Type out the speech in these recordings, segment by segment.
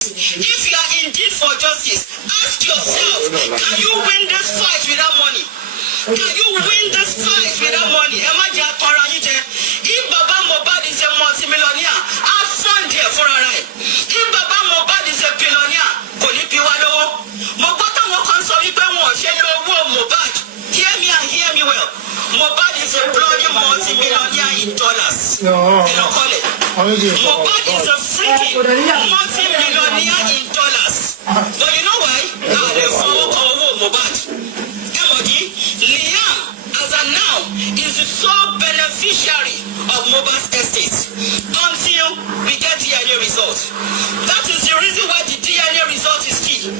If you are indeed for justice, ask yourself, can you win this fight without money? Can you win this fight without money? If Baba Mohbad is a multi-millionaire, I'll fund here for a ride. If Baba Mohbad is a billionaire, hear me and hear me well. Mohbad is a bloody multi-millionaire in dollars. No. Mohbad is a freaking multi-millionaire in dollars. But you know why? They follow Mohbad. Liam, as of now, is the sole beneficiary of Mohbad's estate until we get DNA results. That is the reason why the DNA result is key.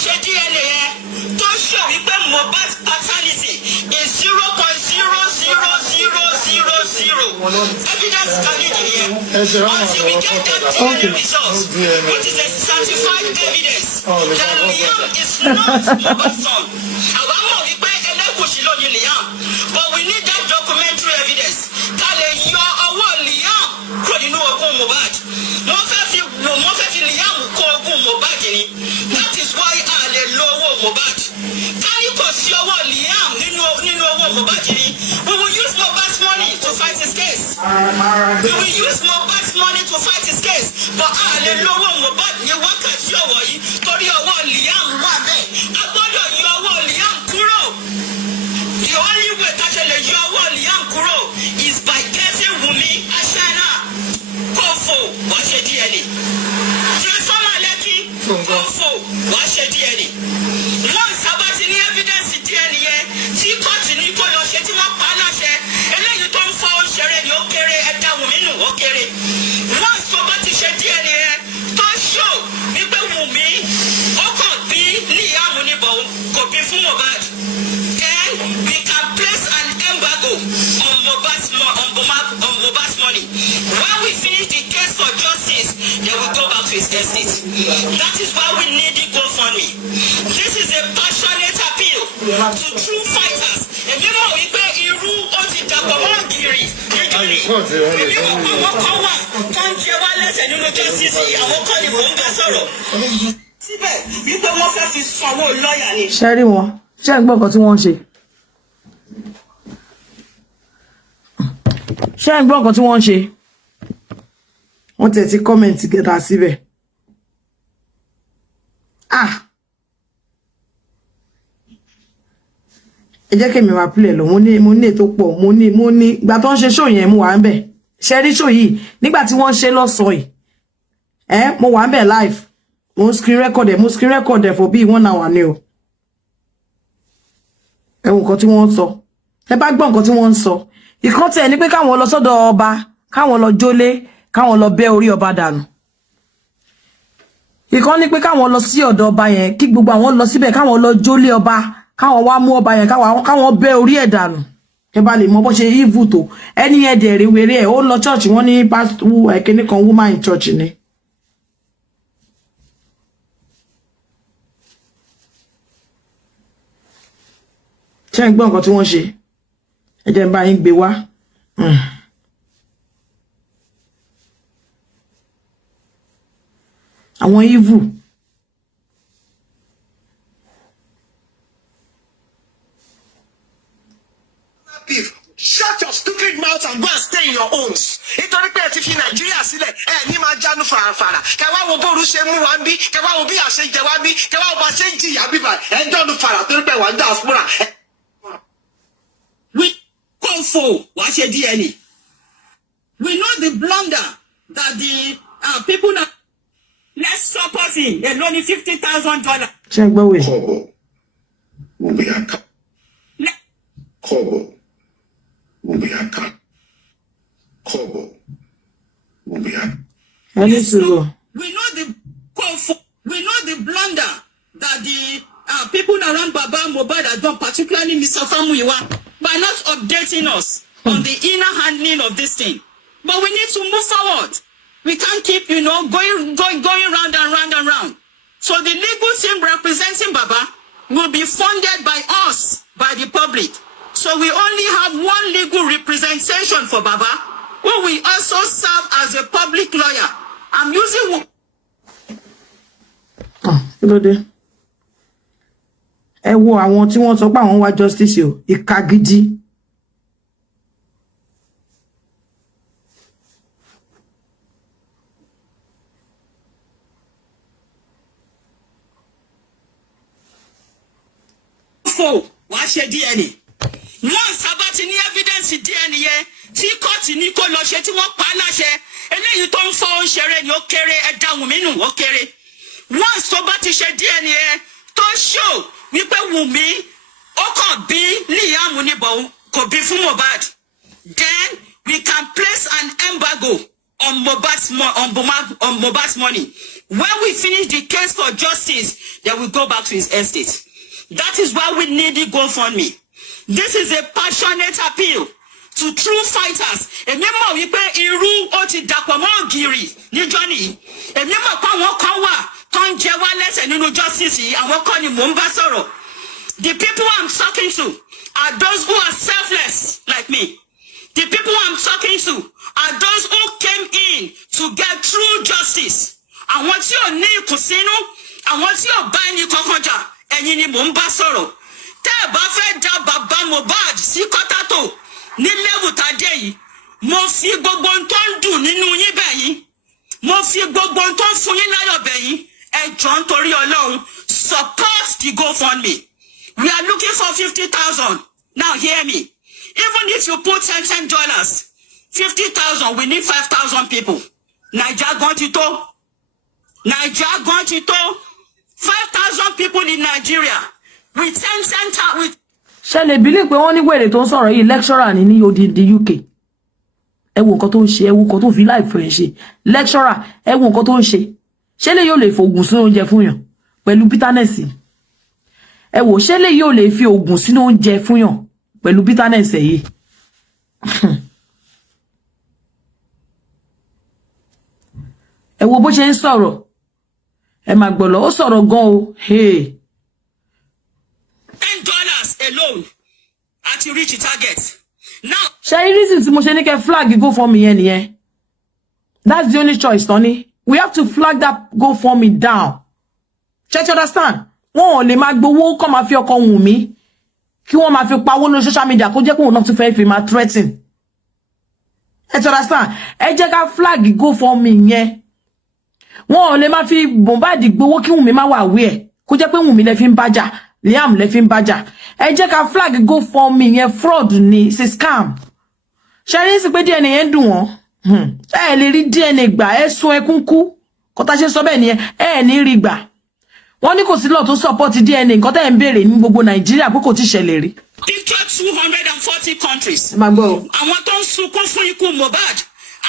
DNA to show Mohbad's paternity is 0.00000. Evidence can be here until we get that DNA results, which is a certified evidence that Liam is not Mohbad's son. But we need that documentary evidence. That your award Liam could know Mohbad. That is why I low Mohbad. Can you see our Liam? We will use Mohbad's money to fight his case. We will use Mohbad's money to fight his case. But I low Mohbad. You work at your way. Torí ọwọ́ Liam wà bẹ́ẹ̀. Agbọ́dọ̀ yọ ọwọ́ Liam kúrò. The only way that your wall Liam kúrò is by getting Wunmi Ashana Kofo wàṣẹ DNA. Transformer Lekki Kofo wàṣẹ DNA. Wọ́n sábà ti ní evidence DNA yẹn tí kọ́ọ̀tù ní kó lọ ṣe tí wọ́n pa láṣẹ. Eléyìí tó ń fọ́ òṣèré ni ó kéré ẹ̀dá Wunmi nù ó kéré. Wọ́n sábà ti ṣe DNA yẹn tó ṣó wípé Wunmi ó kàn bí Liam níbọ̀ kò bí fún Mohbad. We can place an embargo on Mohbad's money. When we finish the case for justice, then we go back to his estate. That is why we need the GoFundMe. This is a passionate appeal to true fighters. If you know we pay Iru Otita Komogiri, Sherry wọn ṣe ń gbọ́ nǹkan tí wọ́n ń ṣe. Ṣé ń gbọ́ nǹkan tí wọ́n ń ṣe? Wọ́n tẹ̀ ti kọ́mẹ̀ntì gẹ̀dà síbẹ̀. Ẹ jẹ́ kí mi máa pílẹ̀ lọ, mo ní ètò pọ̀, mo ní ìgbà tó ń ṣe ṣó yẹn mo wà ń bẹ̀. Ṣé rí ṣó yìí nígbà tí wọ́n ṣe lọ́sọ̀ọ́ yìí? Mo wà ń bẹ̀ live. Mo screen record ẹ̀ for bí 1 hour ni o. Ẹ wo nǹkan tí wọ́n ń sọ. Ẹ bá gbọ́ nǹkan tí wọ́n ń sọ. Ìkan tẹ̀ ní pé káwọn lọ sọ́dọ̀ ọba, káwọn lọ jólé, káwọn lọ bẹ́ orí ọba dànù. Ìkan ní pé káwọn lọ sí ọ̀dọ̀ ọba yẹn, kí gbogbo àwọn lọ síbẹ̀, káwọn lọ jólé ọba, káwọn wá mú ọba yẹn, káwọn bẹ́ orí ẹ̀ dànù. Ẹ bá lè mọ bó ṣe evil tó. Ẹni yẹn dẹ̀ rí wèrè ẹ̀, ó lọ church, wọ́n ní pastor ẹ̀kíní kan woman in church ni. Ṣé ń gbọ́ nǹkan tí wọ́n ṣe? Ẹ jẹ́ n bá yín gbé wá. Àwọn evil. Shut your stupid mouth and go and stay in your homes. Nítorí pé ẹ ti fi Nàìjíríà sílẹ̀, ẹ ní máa jánu farafara. Kẹwàá wo bóòrù ṣe mú wa ń bí, kẹwàá wo bí àṣẹ jẹ wá ń bí, kẹwàá wo bá ṣe ń jìyà bíbà, ẹ ń dọ́nu fara torí pé wà ń diaspora. We Kofo wàṣẹ DNA. We know the blunder that the people now. Let's support him. They only $50,000. Ṣé ń gbọ́ wẹ̀? Kobo will be a cut. Kobo will be a cut. Kobo will be a. Ẹni sùúrù. We know the Kofo. We know the blunder that the people around Baba Mohbad have done, particularly Mr. Famuyiwa, by not updating us on the inner handling of this thing. But we need to move forward. We can't keep, going round and round and round. So the legal team representing Baba will be funded by us, by the public. So we only have one legal representation for Baba, who will also serve as a public lawyer. I'm using Kílódé? Ẹ wo àwọn tí wọ́n sọ pé àwọn wá justice o, ìkà gidi. Wàá ṣe DNA. Wọ́n sábà ti ní evidence DNA yẹn tí kóòtù ní kó lọ ṣe tí wọ́n pa á láṣẹ. Eléyìí tó ń fọ́ òṣèré ni ó kéré ẹ̀dá Wùmí nù ó kéré. Wọ́n sábà ti ṣe DNA yẹn tó show wípé Wùmí ó kàn bí Liam níbọ̀ kò bí fún Mohbad. Then we can place an embargo on Mohbad's money. When we finish the case for justice, then we go back to his estate. That is why we need the GoFundMe. This is a passionate appeal to true fighters. Èmi mọ̀ wípé irú ó ti dàpọ̀ mọ́ ògiri níjọ́ nìyí. Èmi mọ̀ pé àwọn kan wà tó ń jẹ wá lẹ́sẹ̀ nínú justice yìí. Àwọn kan ni mò ń bá sọ̀rọ̀. The people I'm talking to are those who are selfless like me. The people I'm talking to are those who came in to get true justice. Àwọn tí ò ní ìkùnsínú, àwọn tí ò bá ẹni kankan jà, ẹ̀yin ni mò ń bá sọ̀rọ̀. Tẹ́ ẹ bá fẹ́ dá bàbá Mohbad sí kọ́tátò ní level tàdé yìí, mo fi gbogbo ohun tó ń dùn nínú yín bẹ̀ yín. Mo fi gbogbo ohun tó ń fún yín láyọ̀ bẹ̀ yín. Ẹ jọ̀ọ́ nítorí Ọlọ́run, support the GoFundMe. We are looking for 50,000. Now hear me. Even if you put $10, 50,000, we need 5,000 people. Naija going to to. Naija going to to. 5,000 people in Nigeria. With 10 center with. Ṣé lè believe pé wọ́n ní wèrè tó ń sọ̀rọ̀ yìí lecturer ní odidi UK. Ẹ wo nǹkan tó ń ṣe, ẹ wo nǹkan tó fi life ẹ̀ ṣe. Lecturer, ẹ wo nǹkan tó ń ṣe. Ṣé lè yóò lè fògùn sínú oúnjẹ fún yàn pẹ̀lú bitterness? Ẹ wo ṣé lè yóò lè fi ògùn sínú oúnjẹ fún yàn pẹ̀lú bitterness yìí. Ẹ wo bó ṣe ń sọ̀rọ̀. Ẹ máa gbọ́ lọ, ó sọ̀rọ̀ gan o. Hey. $10 alone at you reach the target. Now. Ṣé reason tí mo ṣe ní kẹ́ flag GoFundMe yẹn nìyẹn? That's the only choice, Tony. We have to flag that GoFundMe down. Check, you understand? Wọ́n ò lè máa gbowó kó máa fi ọkọ Wùmí kí wọ́n máa fi pawó lórí social media kó jẹ́ pé òun náà tún fẹ́ fi máa threaten. You understand? Ẹ jẹ́ ká flag GoFundMe yẹn. Wọ́n ò lè máa fi Mohbad gbowó kí Wùmí má wà aware kó jẹ́ pé Wùmí lè fi ń bájà, Liam lè fi ń bájà. Ẹ jẹ́ ká flag GoFundMe yẹn fraud ni, it's a scam. Ṣé rí sí pé DNA yẹn dùn wọ́n? Ẹ lè rí DNA gbà, ẹ sun ẹkún kú. Kò tá ṣe sọ bẹ́ẹ̀ nìyẹn, ẹ ní rí gbà. Wọ́n ní kò sí lọ tó support DNA nǹkan tẹ́ ń béèrè ní gbogbo Nàìjíríà pé kò ti ṣẹlẹ̀ rí. Picture 240 countries. Má gbọ́. Àwọn tó ń sunkún fún ikú Mohbad.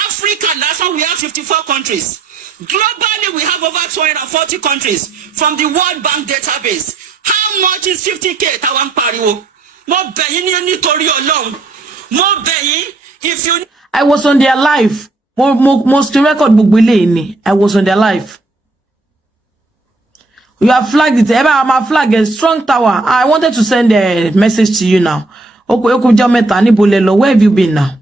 Africa lásán we have 54 countries. Globally we have over 240 countries from the World Bank database. How much is 50k táwọn pariwo? Mo bẹ̀ yín ní nítorí Ọlọ́run. Mo bẹ̀ yín if you. I was on their live. Mo screen record gbogbo eléyìí ni. I was on their live. You have flagged it. Ever I'm flag a strong tower. I wanted to send a message to you now. Where have you been now?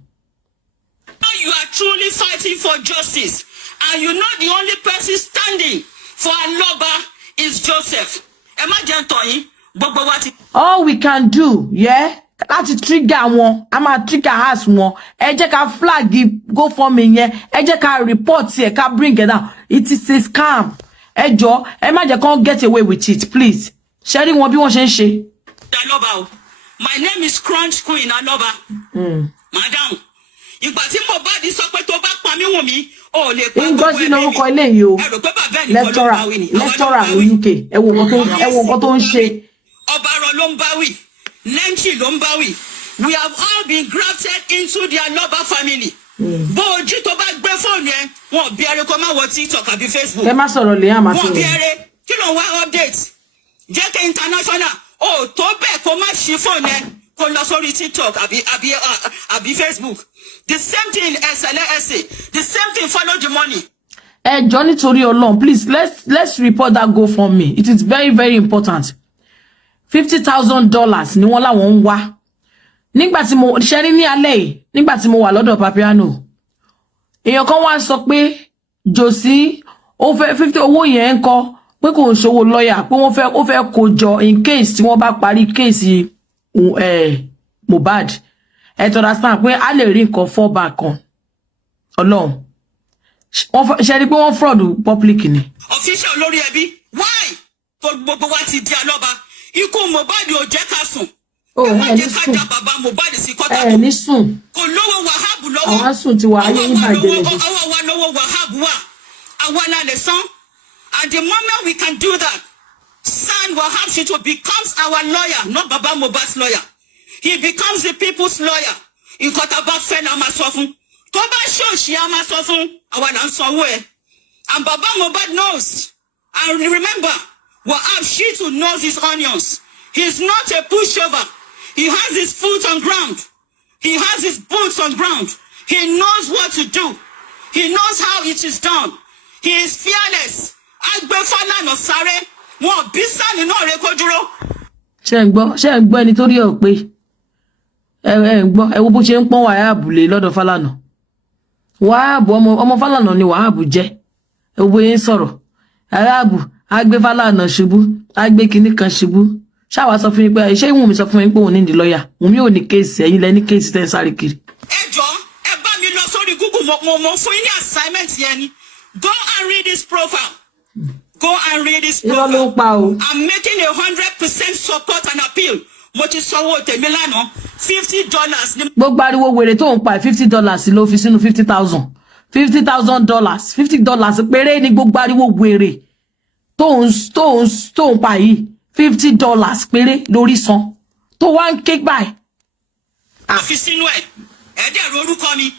You are truly fighting for justice. And you know the only person standing for Alobas is Joseph. All we can do, yeah? That's trigger one. I'm a trigger has one. I just can flag GoFundMe, yeah? I just can report here, can bring it down. It is a scam. Joe, can't get away with it, please. Sharing won't be one shame. My name is Crunch Queen Aloba. Madam. Ìgbà tí Mohbad sọ pé tó bá pa mí Wùmí, ó lè pa gbogbo ẹbí. Ngo ilé yìí o. Lecturer ní UK. Ẹ wo nǹkan tó ń ṣe. Ọba ro ló ń bá wí. Lẹ́ńchì ló ń bá wí. We have all been grafted into the Aloba family. Bó ojú tó bá gbé fóònù ẹ, wọ́n bí ẹrẹ kó má wọ TikTok àbí Facebook. Ẹ má sọ̀rọ̀ Liam àti. Wọ́n bí ẹrẹ kí ló ń wá update. Jẹ́ kí international ó tó bẹ́ẹ̀ kó má ṣí fóònù ẹ kó lọ sórí TikTok àbí Facebook. The same thing SLSA. The same thing follow the money. Johnny Tori Olon, please let's report that GoFundMe. It is very, very important. $50,000 ni wọ́n láwọn ń wá. Nígbà tí mo ṣẹ́rí ní alẹ́ yìí, nígbà tí mo wà lọ́dọ̀ Papiano. Èèyàn kan wá sọ pé Josie ó fẹ́ 50 owó yẹn ńkọ́ pé kò ń ṣòwò lawyer pé ó fẹ́ kó jọ in case tí wọ́n bá parí case Mohbad ẹ to understand pé a lè rí nǹkan fall back kan Ọlọ́run wọ́n ṣe rí pé wọ́n fraud public ni official lórí ẹbí why tó gbogbo wa ti di Aloba ikú Mohbad ò jẹ́ ká sùn ẹ ní sùn bàbá Mohbad sí kọ́tà ẹ ní sùn kò lówó Wahab lọ́wọ́ àwọn sùn ti wà ayé yín bàjẹ́ lẹ́jọ́ ọwọ́ wa lọ́wọ́ Wahab wà àwa la lè san at the moment we can do that San Wahab Shittu becomes our lawyer not Baba Mohbad's lawyer he becomes the people's lawyer nǹkan tá bá fẹ́ la máa sọ fún tó bá ṣòṣì a máa sọ fún àwa là ń sanwó ẹ̀ and Baba Mohbad knows and remember Wahab Shittu knows his onions he's not a pushover he has his foot on ground he has his boots on ground he knows what to do he knows how it is done he is fearless agbefalana sáré wọn bí Sani náà rẹ kó dúró. ṣé ń gbọ́ ẹni tó rí ọ pé ẹ ń gbọ́ ẹ wo bó ṣe ń pọ́n Wahab lé lọ́dọ̀ Falana Wahab ọmọ Falana ni Wahab jẹ́ ẹ wo bóyá ń sọ̀rọ̀ Wahab agbe Falana ṣubú agbe kinní kan ṣubú ṣáwa sọ fún yín pé ṣé Wùnmí sọ fún yín pé òun ní di lọ́yà Wùnmí ò ní kéèsì ẹ̀yin lẹ ní kéèsì tẹ́ ń sáré kiri. ẹ jọ̀ọ́ ẹ bá mi lọ sórí Google mo fún yín ní assignment yẹn ni go and read this profile. Go and read this profile. I'm making 100% support and appeal. Mo ti sanwó tèmi lánàá $50. Gbogbo ariwo wèrè tó ń pa $50 ló fi sínú $50,000. $50 péré ni gbogbo ariwo wèrè tó ń pa yìí $50 péré lórí san tó wá ń ké báyìí. Àfi sínú ẹ̀ dẹ̀ rorúkọ mi.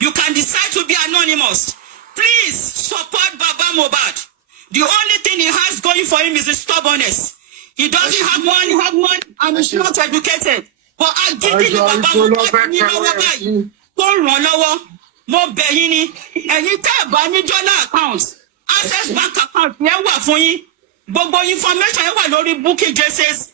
You can decide to be anonymous. Please support Baba Mohbad. The only thing he has going for him is his stubbornness. He doesn't have money, and he's not educated. But I'll give you Baba Mohbad ní lọ́wọ́ báyìí. Tó ràn lọ́wọ́. Mo bẹ̀ yín ni. Ẹ̀yin tẹ́ bá ní journal account. Access bank account yẹn wà fún yín. Gbogbo information yẹn wà lórí Bukky Jese's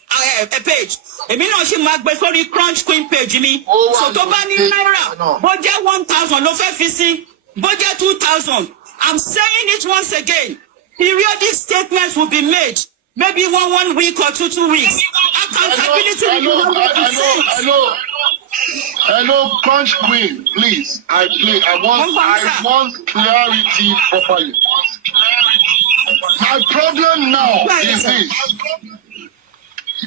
page. Èmi náà ṣì máa gbé sórí Crunch Queen page mi. So tó bá ní náírà, bó jẹ́ 1,000 ló fẹ́ fi sí. Bó jẹ́ 2,000. I'm saying it once again. Periodic statements will be made. Maybe one week or two weeks. Accountability will be Hello, Crunch Queen, please. I want clarity properly.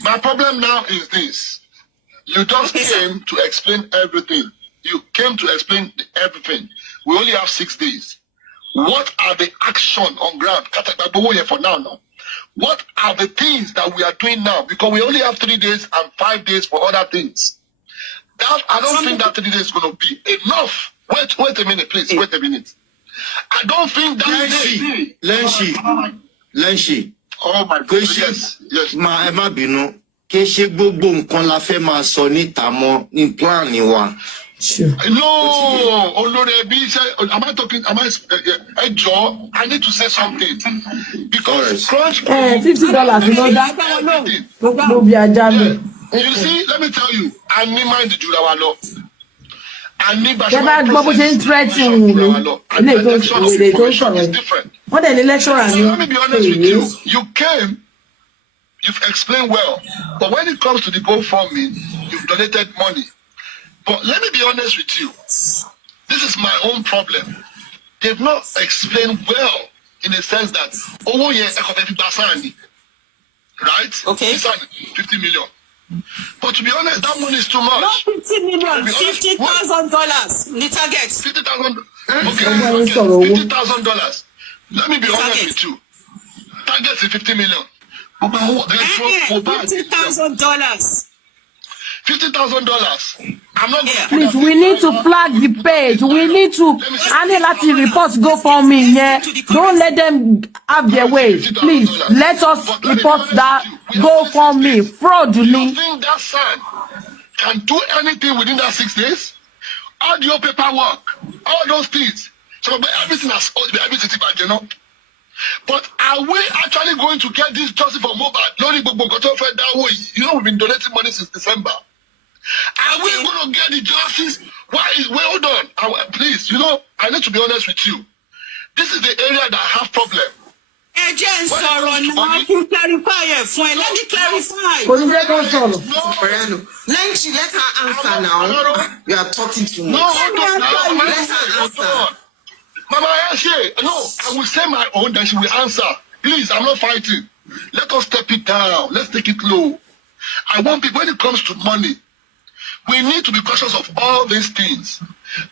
My problem now is this. You just came to explain everything. You came to explain everything. We only have 6 days. What are the action on ground? For now. What are the things that we are doing now? Because we only have 3 days and 5 days for other things. I don't think that 3 days is going to be enough. Wait a minute, please. Wait a minute. I don't think that Lenshi. Oh my God. Yes. Ma binu. Ke se gbogbo nǹkan la fẹ́ máa sọ níta mọ́ ní plan ni wa. No, am I talking? Joe, I need to say something. Because Crunch $50, you know that? No, you see, let me tell you, I need mind the Jurawa law. I need election is different. What an election? Let me be honest with you. You came, you've explained well, but when it comes to the GoFundMe, you've donated money. But let me be honest with you. This is my own problem. They've not explained well in the sense that, right? Okay. 50 million. But to be honest, that money is too much. Not 50 million, $50,000. The target. $50,000. Okay. $50,000. Let me be honest with you. Target is 50 million. $50,000. $50,000. I'm not going to. Please, we need to flag the page. We need to. Any reports go for me. Yeah. Don't let them have their ways. Please, let us report that. Go for me. Fraud, Do you think that son can do anything within that 6 days? All your paperwork, all those things. So everything has everything, you know. But are we actually going to get this justice for Mohbad? You know, we've been donating money since December. Are we going to get the justice? Hold on. Please, you know, I need to be honest with you. This is the area that I have problem. Agent sorrow now to clarify it. Let me clarify. Let her answer now. You are talking too much. Let her answer. Mama, no, I will say my own, then she will answer. Please, I'm not fighting. Let us step it down. Let's take it low. I want people, when it comes to money, we need to be cautious of all these things.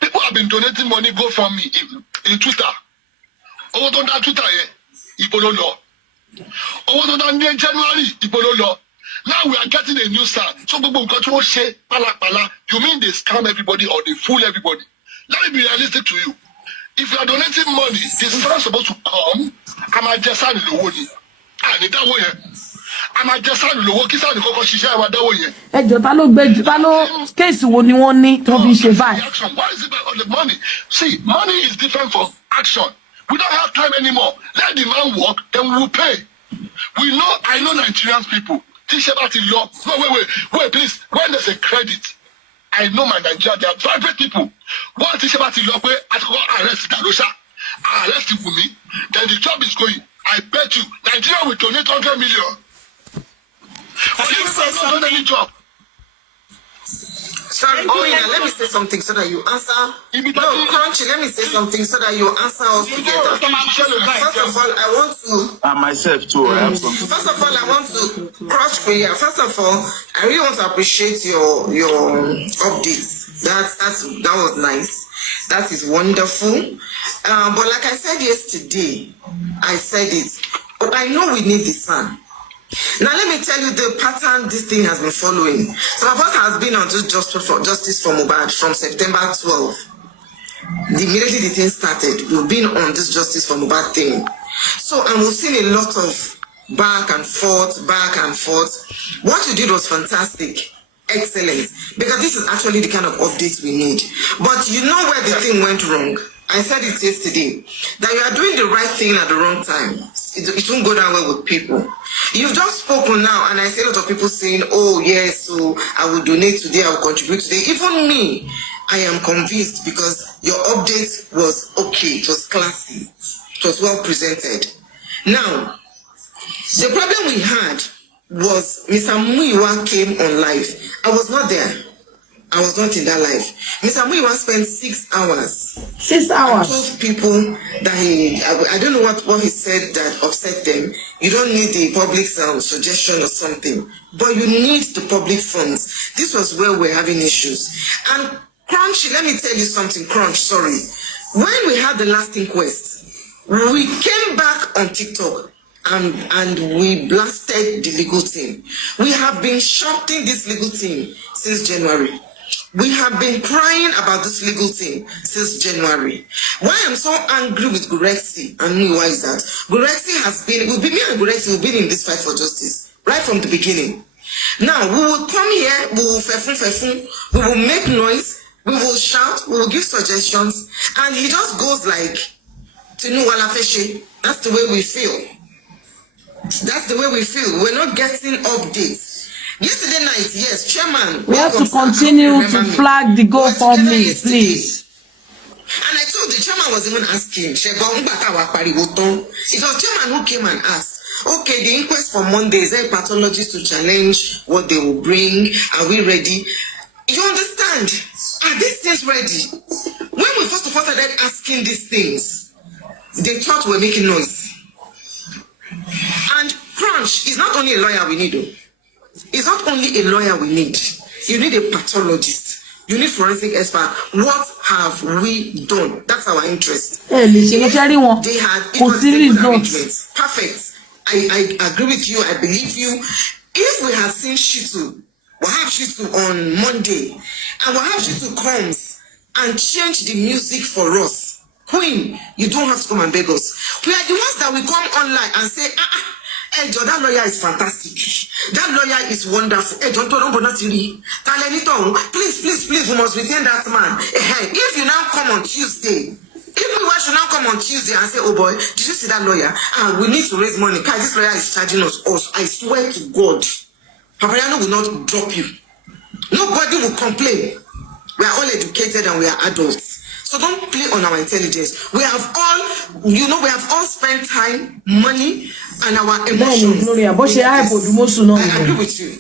People have been donating money, go from me in Twitter. Over on that Twitter, Ibololo. Over on that January, Ibololo. Now we are getting a new sound. So people control say pala. You mean they scam everybody or they fool everybody? Let me be realistic to you. If you are donating money, this is not supposed to come. I'm just saying the money. I need that way. I'm just saying the work is out the cocoa shisha about that way. Case wo ni wọ́n ní tó fi ṣe báyìí. Why is it on the money? See, money is different from action. We don't have time anymore. Let the man work, then we will pay. I know Nigerian people. Teach about the law. Wait, please. When there's a credit, I know my Nigerian, they are private people. What teach about the law? Where I go arrest Darusha, arrest Wumi, then the job is going. I bet you, Nigeria will donate 100 million. But you say something. Job. Sorry, let me say something so that you answer. No, Crunchy, let me say something so that you answer us together. First of all, I want to... And myself too, I have something. First of all, I want to crush prayer. First of all, I really want to appreciate your updates. That was nice. That is wonderful. But like I said yesterday, I said it. I know we need the sun. Now let me tell you the pattern this thing has been following. Some of us has been on justice for Mohbad from September 12. Immediately the thing started, we've been on this justice for Mohbad thing. So and we've seen a lot of back and forth. What you did was fantastic. Excellent. Because this is actually the kind of updates we need. But you know where the thing went wrong? I said it yesterday, that you are doing the right thing at the wrong time. It won't go down well with people. You've just spoken now, and I see a lot of people saying, oh yes, so I will donate today, I will contribute today. Even me, I am convinced because your update was okay, it was classy, it was well presented. Now, the problem we had was Mr. Muiwa came on live. I was not there. I was not in that live. Mr. Muiwa spent 6 hours. 6 hours. I told people that I don't know what he said that upset them. You don't need the public suggestion or something, but you need the public funds. This was where we're having issues. And Crunch, let me tell you something, Crunch, sorry. When we had the last inquest, we came back on TikTok and we blasted the legal team. We have been shouting this legal team since January. We have been crying about this legal thing since January. Why I'm so angry with Gurexi and me, why is that? Gurexi has been, me and Gurexi have been in this fight for justice right from the beginning. Now, we will come here, we will fefun, we will make noise, we will shout, we will give suggestions, and he just goes like, Tinu wala feshe. That's the way we feel. That's the way we feel. We're not getting updates. Yesterday night, yes, Chairman. We have to continue to flag the GoFundMe, please. And I told the Chairman was even asking, it was Chairman who came and asked, okay, the inquest for Monday, is there a pathologist to challenge what they will bring? Are we ready? You understand? Are these things ready? When we first of all started asking these things, they thought we were making noise. And Crunch is not only a lawyer we need. It's not only a lawyer we need. You need a pathologist. You need forensic expert. What have we done? That's our interest. They had arrangements. Perfect. I agree with you. I believe you. If we had seen Shitu, we'll have Shitu on Monday, and we'll have Shitu comes and change the music for us. Queen, you don't have to come and beg us. We are the ones that will come online and say, hey, John, that lawyer is fantastic. That lawyer is wonderful. Hey, John, please, we must retain that man. Hey, if you now come on Tuesday, if we should now come on Tuesday and say, oh boy, did you see that lawyer? We need to raise money. This lawyer is charging us. I swear to God, Papayano will not drop you. Nobody will complain. We are all educated and we are adults. So don't play on our intelligence. We have all spent time, money, and our emotions. Gloria, but I agree with you.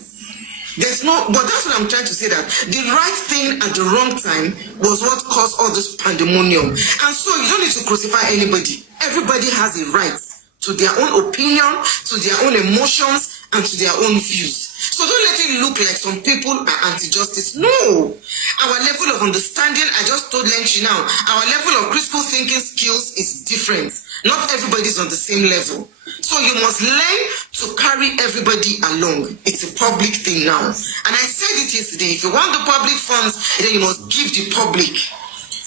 But that's what I'm trying to say, that the right thing at the wrong time was what caused all this pandemonium. And so you don't need to crucify anybody. Everybody has a right to their own opinion, to their own emotions, and to their own views. So don't let it look like some people are anti-justice. No. Our level of understanding, I just told Lenchi now, our level of critical thinking skills is different. Not everybody's on the same level. So you must learn to carry everybody along. It's a public thing now. And I said it yesterday, if you want the public funds, then you must give the public.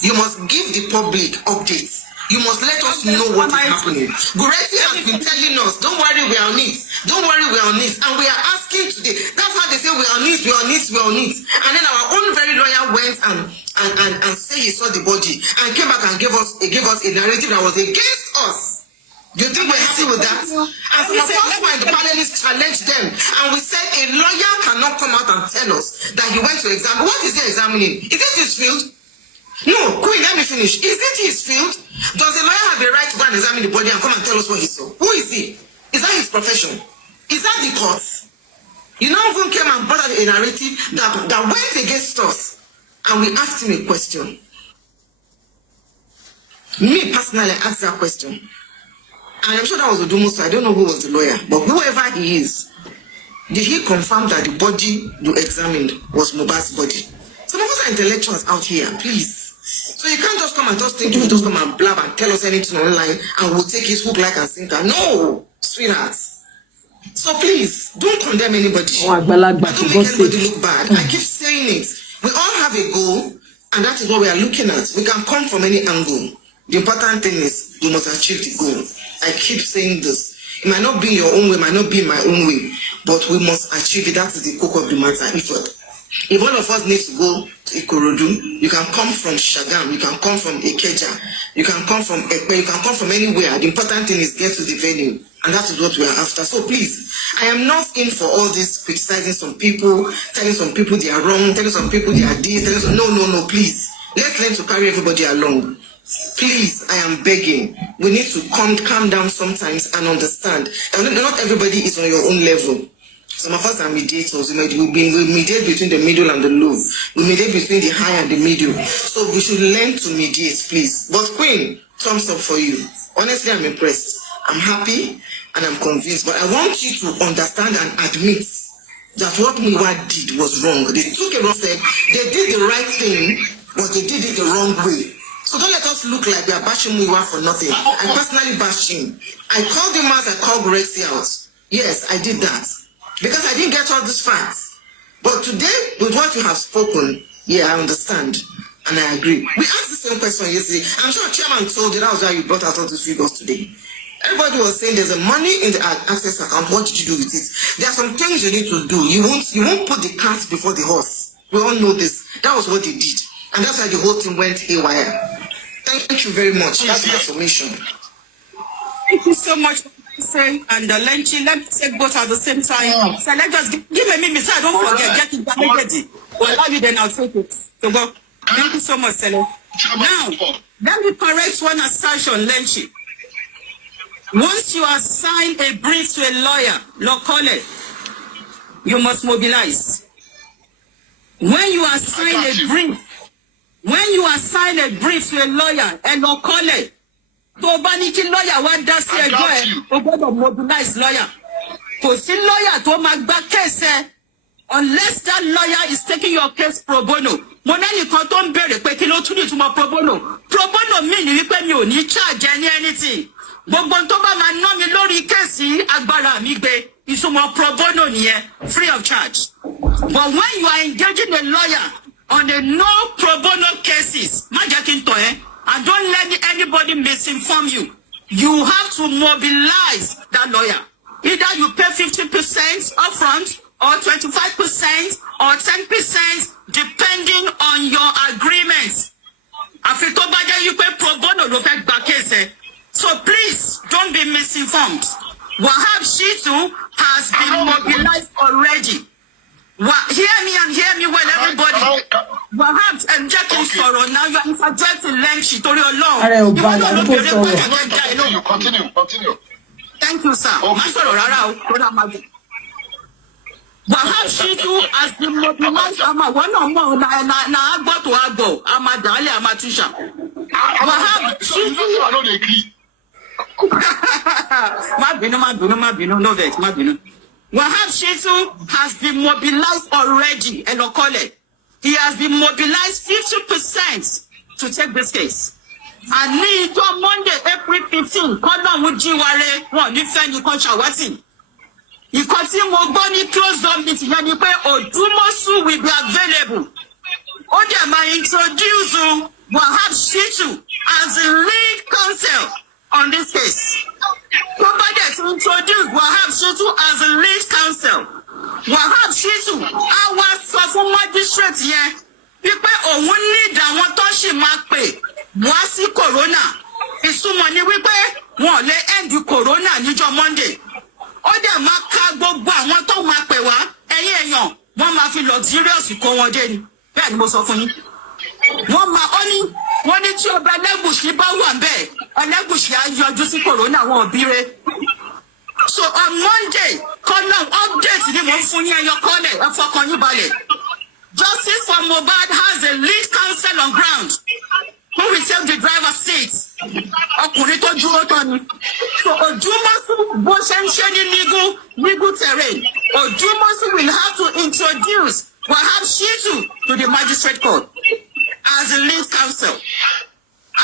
You must give the public updates. You must let us know what is happening. Gurefi has been telling us, don't worry, we are on it. Don't worry, we are on it. And we are asking today. That's how they say we are on it, we are on it, we are on it. And then our own very lawyer went and said he saw the body and came back and gave us a narrative that was against us. Do you think we're happy with that? And so first point, the panelists challenged them, and we said a lawyer cannot come out and tell us that he went to examine. What is he examining? Is it his field? No, Queen, let me finish. Is it his field? Does a lawyer have a right to go and examine the body and come and tell us what he saw? Who is he? Is that his profession? Is that the courts? You know, even came and brought out a narrative that went against us, and we asked him a question. Me personally asked that question, and I'm sure that was Odumo, so I don't know who was the lawyer, but whoever he is, did he confirm that the body you examined was Mohbad's body? Some of us are intellectuals out here, please. So you can't just come and just think you just come and blab and tell us anything online and we'll take his hook, like, and sinker. No, sweethearts. So please, don't condemn anybody. Don't make anybody look bad. I keep saying it. We all have a goal, and that is what we are looking at. We can come from any angle. The important thing is we must achieve the goal. I keep saying this. It might not be your own way, it might not be my own way, but we must achieve it. That is the core of the matter. If one of us needs to go to Ikorodu, you can come from Shagam, you can come from Ikeja, you can come from Ekpe, you can come from anywhere. The important thing is get to the venue, and that is what we are after. So please, I am not in for all this criticizing some people, telling some people they are wrong, telling some people they are this, no, please. Let's learn to carry everybody along. Please, I am begging. We need to calm down sometimes and understand. And not everybody is on your own level. Some of us are mediators. We mediate between the middle and the low. We mediate between the high and the middle. So we should learn to mediate, please. But Queen, thumbs up for you. Honestly, I'm impressed. I'm happy and I'm convinced. But I want you to understand and admit that what Miwa did was wrong. They took a wrong step. They did the right thing, but they did it the wrong way. So don't let us look like we are bashing Miwa for nothing. I personally bashed him. I called him out. I called Grexy out. Yes, I did that. Because I didn't get all these facts. But today, with what you have spoken, yeah, I understand. And I agree. We asked the same question yesterday. I'm sure Chairman told you that was why you brought out all these figures today. Everybody was saying there's a money in the access account. What did you do with it? There are some things you need to do. You won't put the cart before the horse. We all know this. That was what they did. And that's why the whole thing went haywire. Thank you very much. That's my submission. Thank you so much. And Lenchi, let's take both at the same time. So let's just give a minute so I don't forget. Get it ready. We'll allow you then, I'll take it. So go. Thank you so much, Sele. Now, let me correct one assertion, Lenchi. Once you assign a brief to a lawyer, locally, you must mobilize. When you assign a brief to a lawyer, and locally, tó bá ní kí lawyer wá dá sí ẹjọ́ ẹ o gbọ́dọ̀ mobilize lawyer. Kò sí lawyer tó máa gba case ẹ unless that lawyer is taking your case pro bono. Mo nẹ́nìkan tó ń béèrè pé kí ló tún ní ìtumọ̀ pro bono. Pro bono mi ni wípé mi ò ní charge any anything. Gbogbo tó bá máa ná mi lórí case agbára mi gbé ìtumọ̀ pro bono nìyẹn, free of charge. But when you are engaging a lawyer on a no pro bono cases, má jẹ́ kí n tọ̀ ẹ́. And don't let anybody misinform you. You have to mobilize that lawyer. Either you pay 50% upfront, or 25%, or 10%, depending on your agreements. Àfi tó bá jẹ́ you pay pro bono ló fẹ́ gba case. So please don't be misinformed. Wahab Shitu has been mobilized already. Hear me and hear me well, everybody. Perhaps and Jackie sorrow now you are interjecting lengthy to your law. Continue. Thank you, sir. Perhaps she too has been mobilized. I'm a one on one. Now I got to Agbo. I'm a Dali. I'm a Tisha. Perhaps she too. I don't agree. No vet. Wahab Shitu has been mobilized already, and he has been mobilized 50% to take this case. And me on Monday, April 15, Kodon Wujiware, one defend the contrawati. You continue Mogoni close on meeting, and you pay Odumosu will be available. Odema introduce Wahab Shitu as the lead counsel on this case. Somebody to introduce Wahab Shitu as a lead counsel. Wahab Shitu, I was for magistrate here. People only need that one touch mark pay. Wasi corona. It's so money we pay. One let end the corona nijo Monday. Other maka gbogbo one to mark pay wa. Eyan one ma fi luxurious ko won de ni. Be ni mo sọ fún yín. One ma only one tí ọba Lagelu bá wà ńbẹ̀. Lagelu á yọjú sí corona wọn bire. So on Monday, call now update ni mo fún yín ẹyọ kọ́lẹ̀ ẹ fọkàn yín balẹ̀. Justice for Mohbad has a lead counsel on ground who will take the driver's seat. Ọkùnrin tó dúró tán ni. So Odumosu bó ṣe ń ṣe ní legal terrain. Odumosu will have to introduce Wahab Shitu to the magistrate court as a lead counsel.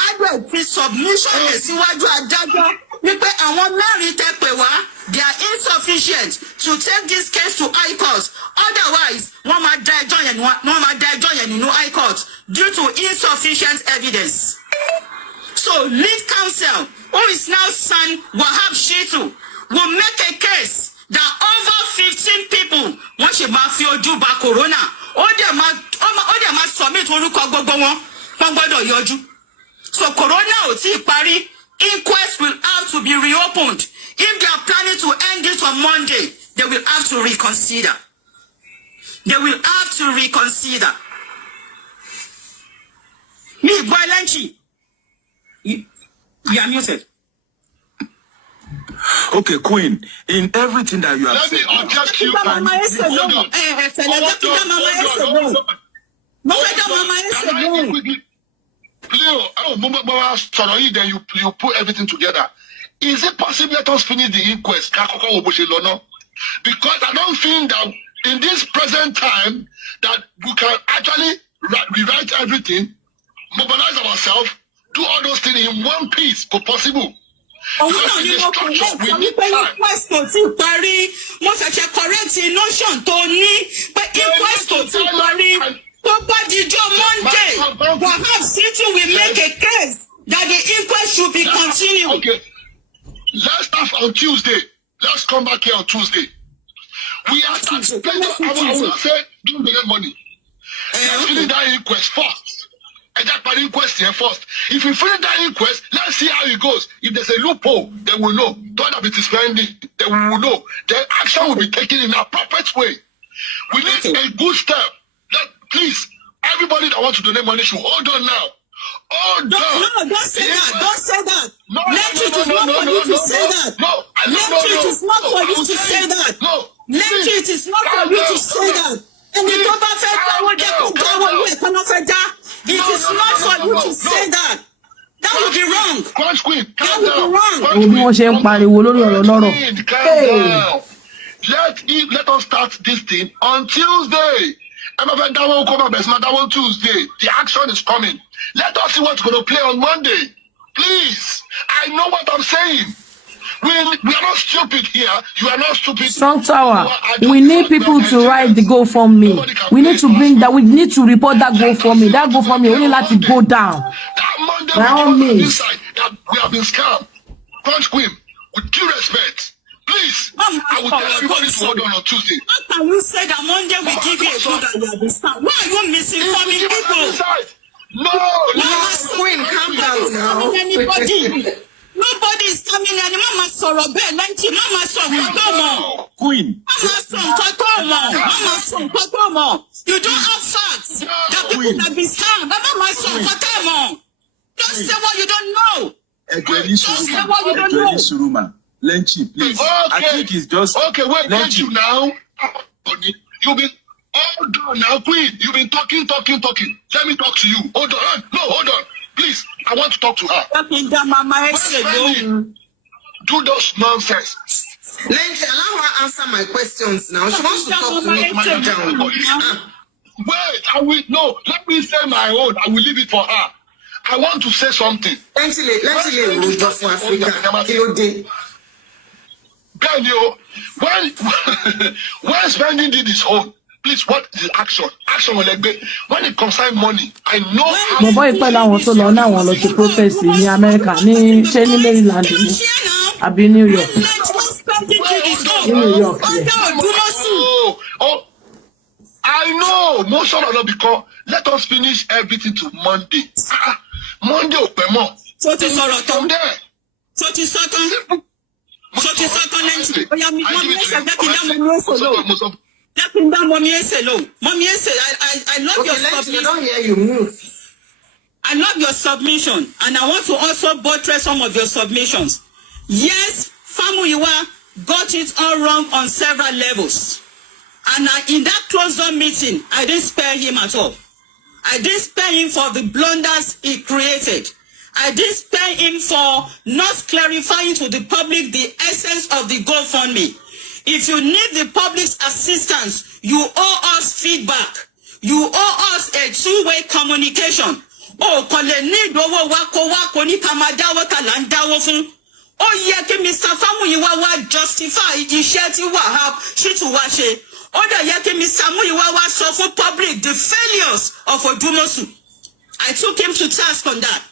Àgbẹ̀ fi submission lè síwájú adájọ́ wípé àwọn mẹ́rin tẹ́ pè wá they are insufficient to take this case to high court. Otherwise, wọ́n máa dá ẹjọ́ yẹn nínú high court due to insufficient evidence. So, lead counsel, who is now son Wahab Shitu, will make a case that over 15 people wọ́n ṣe máa fi ojú ba corona. Ó dẹ̀ máa submit orúkọ gbogbo wọn gbọ́dọ̀ yọjú. So corona ò tí parí. Inquest will have to be reopened. If they are planning to end it on Monday, they will have to reconsider. Me, boy, Lanchi. You are muted. Okay, Queen, in everything that you have said. Let me object you. Then you put everything together. Is it possible let us finish the inquest? Because I don't think that in this present time that we can actually rewrite everything, mobilize ourselves, do all those things in one piece, if possible. We need time. Inquest to ti parí. Mo ṣẹ̀ṣẹ̀ correct notion tó ní pé inquest to ti parí. Monday, perhaps Shitu will make a case that the inquest should be continued. Okay. Let's start on Tuesday. Let's come back here on Tuesday. We are starting. I will say, don't get money. Let's finish that inquest first. And that inquest here first. If we finish that inquest, let's see how it goes. If there's a loophole, then we'll know. Don't have it spending, then we will know. Then action will be taken in an appropriate way. We need a good step. Please, everybody that wants to donate money should hold on now. Hold on. No, don't say that. Don't say that. It is not for you to say that. It is not for you to say that. It is not for you to say that. And the government said, it is not for you to say that. That would be wrong. That would be wrong. Let us start this thing on Tuesday. Tuesday. The action is coming. Let us see what's going to play on Monday. Please. I know what I'm saying. We are not stupid here. You are not stupid. Strong Tower. We need people to write the GoFundMe. We need to bring that. We need to report that GoFundMe. That GoFundMe only let it go down. That Monday that we have been scammed. Crunch Queen, with due respect. Please, I will tell everybody to hold on Tuesday. How can you say that Monday we give you a good that you have been scammed? Why are you misinforming people? No, Queen, calm down now. Nobody is coming and Mama sorrow bed. Mama sorrow Queen. Mama sorrow You don't have facts that people have been scammed. Don't say what you don't know. Don't say what you don't know. Lenchi, please. Okay. I think it's just okay. Wait, Lenchi. you now. You've been hold on now, Queen. You've been talking. Let me talk to you. Hold on. No, hold on. Please, I want to talk to her. Do those nonsense. Lenchi, allow her answer my questions now. She wants to talk to me. Wait, I will no. Let me say my own. I will leave it for her. I want to say something. Let's Daniel, when spending did his own, please, what is the action? Action will be when it concerns money. I know how. Mo boy pé láwọn tó lọ náà wọ́n lọ ṣe protest ní America ní ṣé ní Maryland ní àbí New York. New York. Oh, I know. Motion or not because let us finish everything to Monday. Monday opemo. So to sorrow from there. So to second. So to second Lenchi. Oya mi mommy say I love your submission. You don't hear you move. I love your submission and I want to also buttress some of your submissions. Yes, Famuyiwa got it all wrong on several levels. And in that closed-door meeting, I didn't spare him at all. I didn't spare him for the blunders he created. I didn't spare him for not clarifying to the public the essence of the GoFundMe. If you need the public's assistance, you owe us feedback. You owe us a two-way communication. Oh, kole need owo wako ni kamadawo talandawo fun. Oh, yeah, Mr. Famuyiwa wa justify iṣẹ́ tí Wahab Shitu wa ṣe. Oh, yeah, Mr. Famuyiwa wa sọ fún public the failures of Odumosu. I took him to task on that.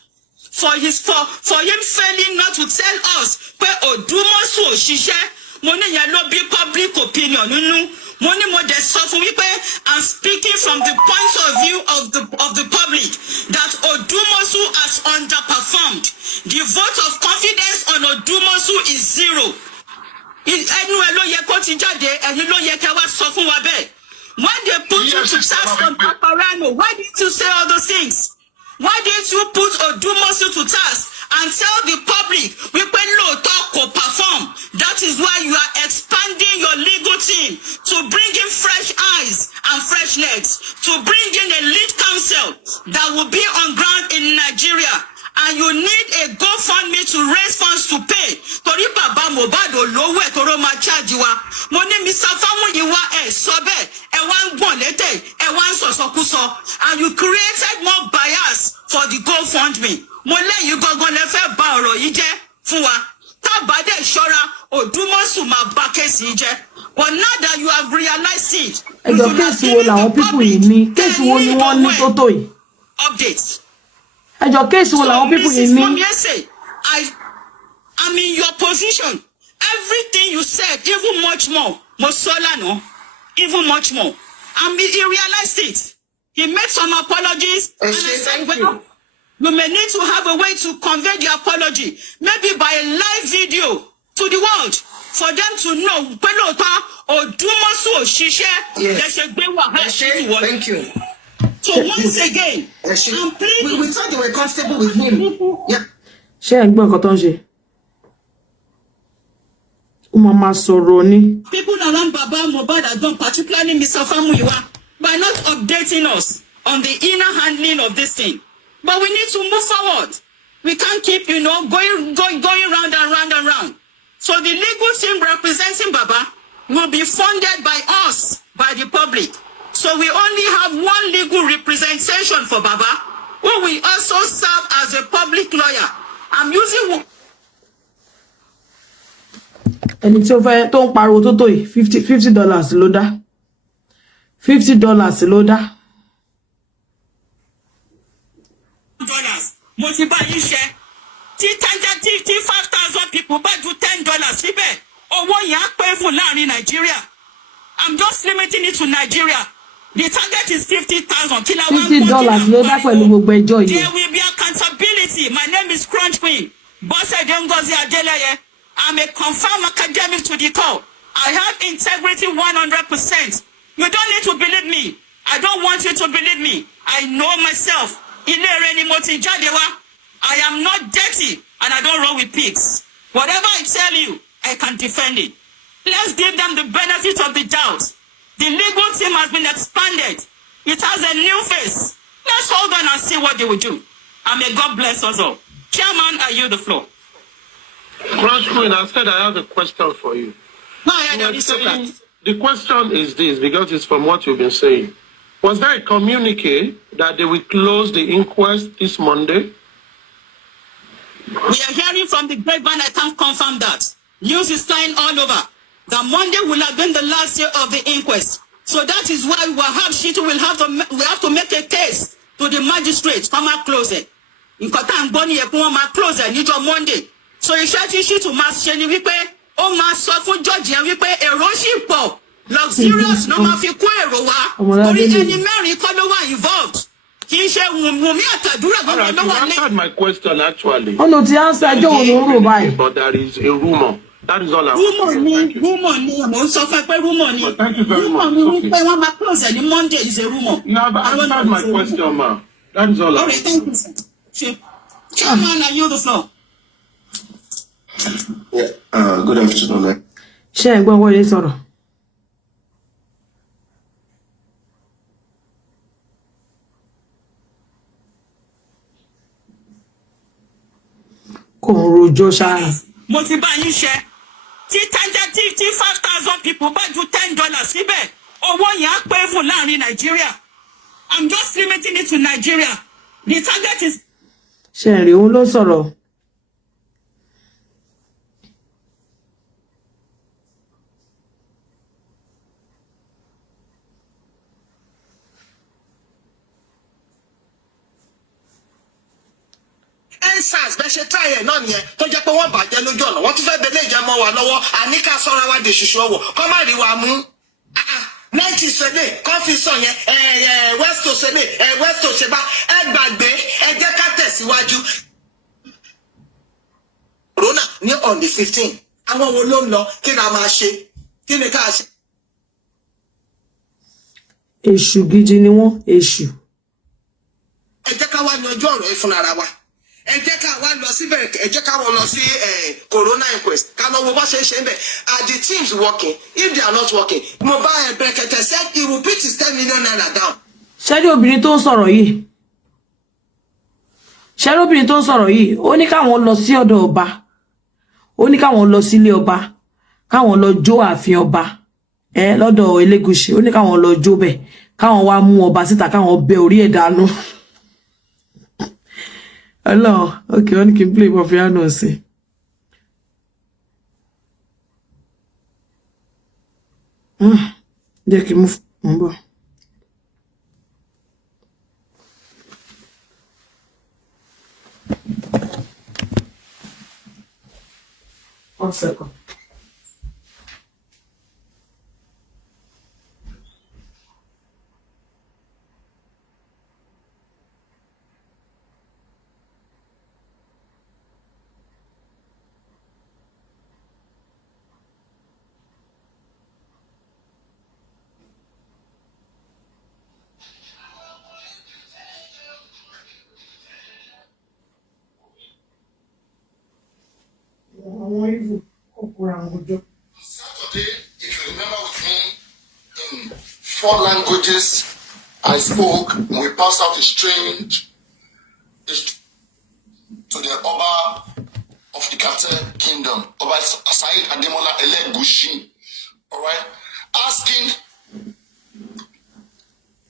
For him failing not to tell us pé Odumosu ò ṣiṣẹ́. Mo ní yẹn ló bí public opinion nínú. Mo ní mo dẹ̀ sọ fún wípé I'm speaking from the point of view of the public that Odumosu has underperformed. The vote of confidence on Odumosu is 0. Ẹnu ẹ ló yẹ kó ti jáde, ẹ̀yin ló yẹ kẹ́ wá sọ fún wa bẹ́ẹ̀. When they put you to task on Paparano, why didn't you say all those things? Why didn't you put Odumosu to task and tell the public we pay lóòótọ́ kò perform? That is why you are expanding your legal team to bring in fresh eyes and fresh legs, to bring in a lead counsel that will be on ground in Nigeria. And you need a GoFundMe to raise funds to pay. Torí bàbá Mohbad olówó ẹ̀ tóró máa charge wa. Mo ní Mr. Famuyiwa ẹ̀ sọ bẹ́ẹ̀, ẹ̀ wá ń gbọ̀n létè, ẹ̀ wá ń sọ̀sọ̀kúsọ. And you created more bias for the GoFundMe. Mo lẹ́yìn gangan lẹ fẹ́ bà ọ̀rọ̀ yìí jẹ́ fún wa. Tábà dẹ̀ ṣọ́ra, Odumosu máa bà kéèsì yìí jẹ́. But now that you have realized it, ẹjọ́ kéèsì wo làwọn pípù yìí ní? Kéèsì wo ni wọ́n ní tó tó yìí? Updates. Ẹjọ́ kéèsì wo làwọn pípù yìí ní? I'm in your position. Everything you said, even much more. Mosola, no? Even much more. And he realized it. He made some apologies. And I said, well, you may need to have a way to convey the apology. Maybe by a live video to the world. For them to know. Thank you. So once again, I'm pleading. We thought you were comfortable with him. Yeah. Ṣé ẹ gbọ́ nǹkan tó ń ṣe? Ó máa sọ̀rọ̀ ni. People around Baba Mohbad are done, particularly Mr. Famuyiwa, by not updating us on the inner handling of this thing. But we need to move forward. We can't keep, going round and round and round. So the legal team representing Baba will be funded by us, by the public. So we only have one legal representation for Baba, who will also serve as a public lawyer. I'm using... Ẹni tí ó fẹ́ tó ń pariwo tó tó yìí $50 ló dá. $50 ló dá. Mo ti bá yín ṣe. Tí 5,000 people bá ju $10 síbẹ̀, owó yẹn á pé fún láàrin Nigeria. I'm just limiting it to Nigeria. The target is 50,000. $50 ló dá pẹ̀lú gbogbo ẹjọ́ yìí. There will be accountability. My name is Crunch Queen. Bose Dengozi Adeleye. I'm a confirmed academic to the call. I have integrity 100%. You don't need to believe me. I don't want you to believe me. I know myself. I am not dirty and I don't run with pigs. Whatever I tell you, I can defend it. Let's give them the benefit of the doubt. The legal team has been expanded. It has a new face. Let's hold on and see what they will do. And may God bless us all. Chairman, I yield the floor. Crush Queen, I said I have a question for you. No, I don't saying, the question is this, because it's from what you've been saying. Was there a communique that they will close the inquest this Monday? We are hearing from the grapevine. I can't confirm that. News is flying all over. That Monday will have been the last day of the inquest. So that is why we will have we have to make a case to the magistrate. Come and close it. In Kotan Bonnie, close it. Need your Monday. So you shall issue to Mass Sheni Wipe. Oh, my suffer judge and Wipe erosion pop. Luxurious no matter where any Mary involved. All right, you answered my question actually. Oh no, the answer I don't know. But there is a rumor. That is all I'm saying. Rumor. Thank you very much. Monday is a rumor. You have answered my question, ma. That is all. All right, thank you, sir. Chairman, I yield the floor. Yeah. Good afternoon. Share what is sort of. Mo ti bá yín ṣe tí 5,000 people bá ju $10 síbẹ̀ owó yẹn á pé fún láàrin Nigeria. I'm just limiting it to Nigeria. The target is. Ṣé òun ló sọ̀rọ̀. Ensas bẹ ṣe try ẹ náà nìyẹn tó jẹ́ pé wọ́n bàjẹ́ lójú ọ̀nà wọ́n tún fẹ́ bẹlẹ ìjẹmọ wà lọ́wọ́ àníkà sọra wa de ṣùṣù ọwọ́ kọ má rí wa mú 90 sẹlẹ kọfí sọ yẹn westo sẹlẹ westo ṣẹba ẹ gbàgbé ẹ jẹ́ ká tẹ̀síwájú. Corona ní on the 15 àwọn wo ló ń lọ kí ni a máa ṣe kí ni ká ṣe. Èṣù gidi ni wọ́n èṣù. Ẹ jẹ́ ká wá yanjú ọ̀rọ̀ yìí fúnra wa. Ẹ jẹ́ ká wá lọ síbẹ̀ ẹ jẹ́ ká wọ́n lọ sí corona inquest ká lọ wo bá ṣe ṣe ń bẹ̀. Are the teams working? If they are not working, Mohbad Brekete said he will put his 10 million naira down. Ṣẹ́rí obìnrin tó ń sọ̀rọ̀ yìí. Ṣẹ́rí obìnrin tó ń sọ̀rọ̀ yìí. Ó ní káwọn lọ sí ọ̀dọ̀ ọba. Ó ní káwọn lọ sílé ọba. Káwọn lọ jó ààfin ọba. Lọ́dọ̀ Elégùṣì. Ó ní káwọn lọ jó bẹ̀. Káwọn wá mú ọba síta káwọn bẹ́ orí ẹ̀ dànù. Hello, okay, one can play for piano, see. They can move. One second. Saturday, if you remember with me, in 4 languages, I spoke, we passed out a strange to the Oba of the Cartel Kingdom, Oba Said Ademola Elegushi, all right, asking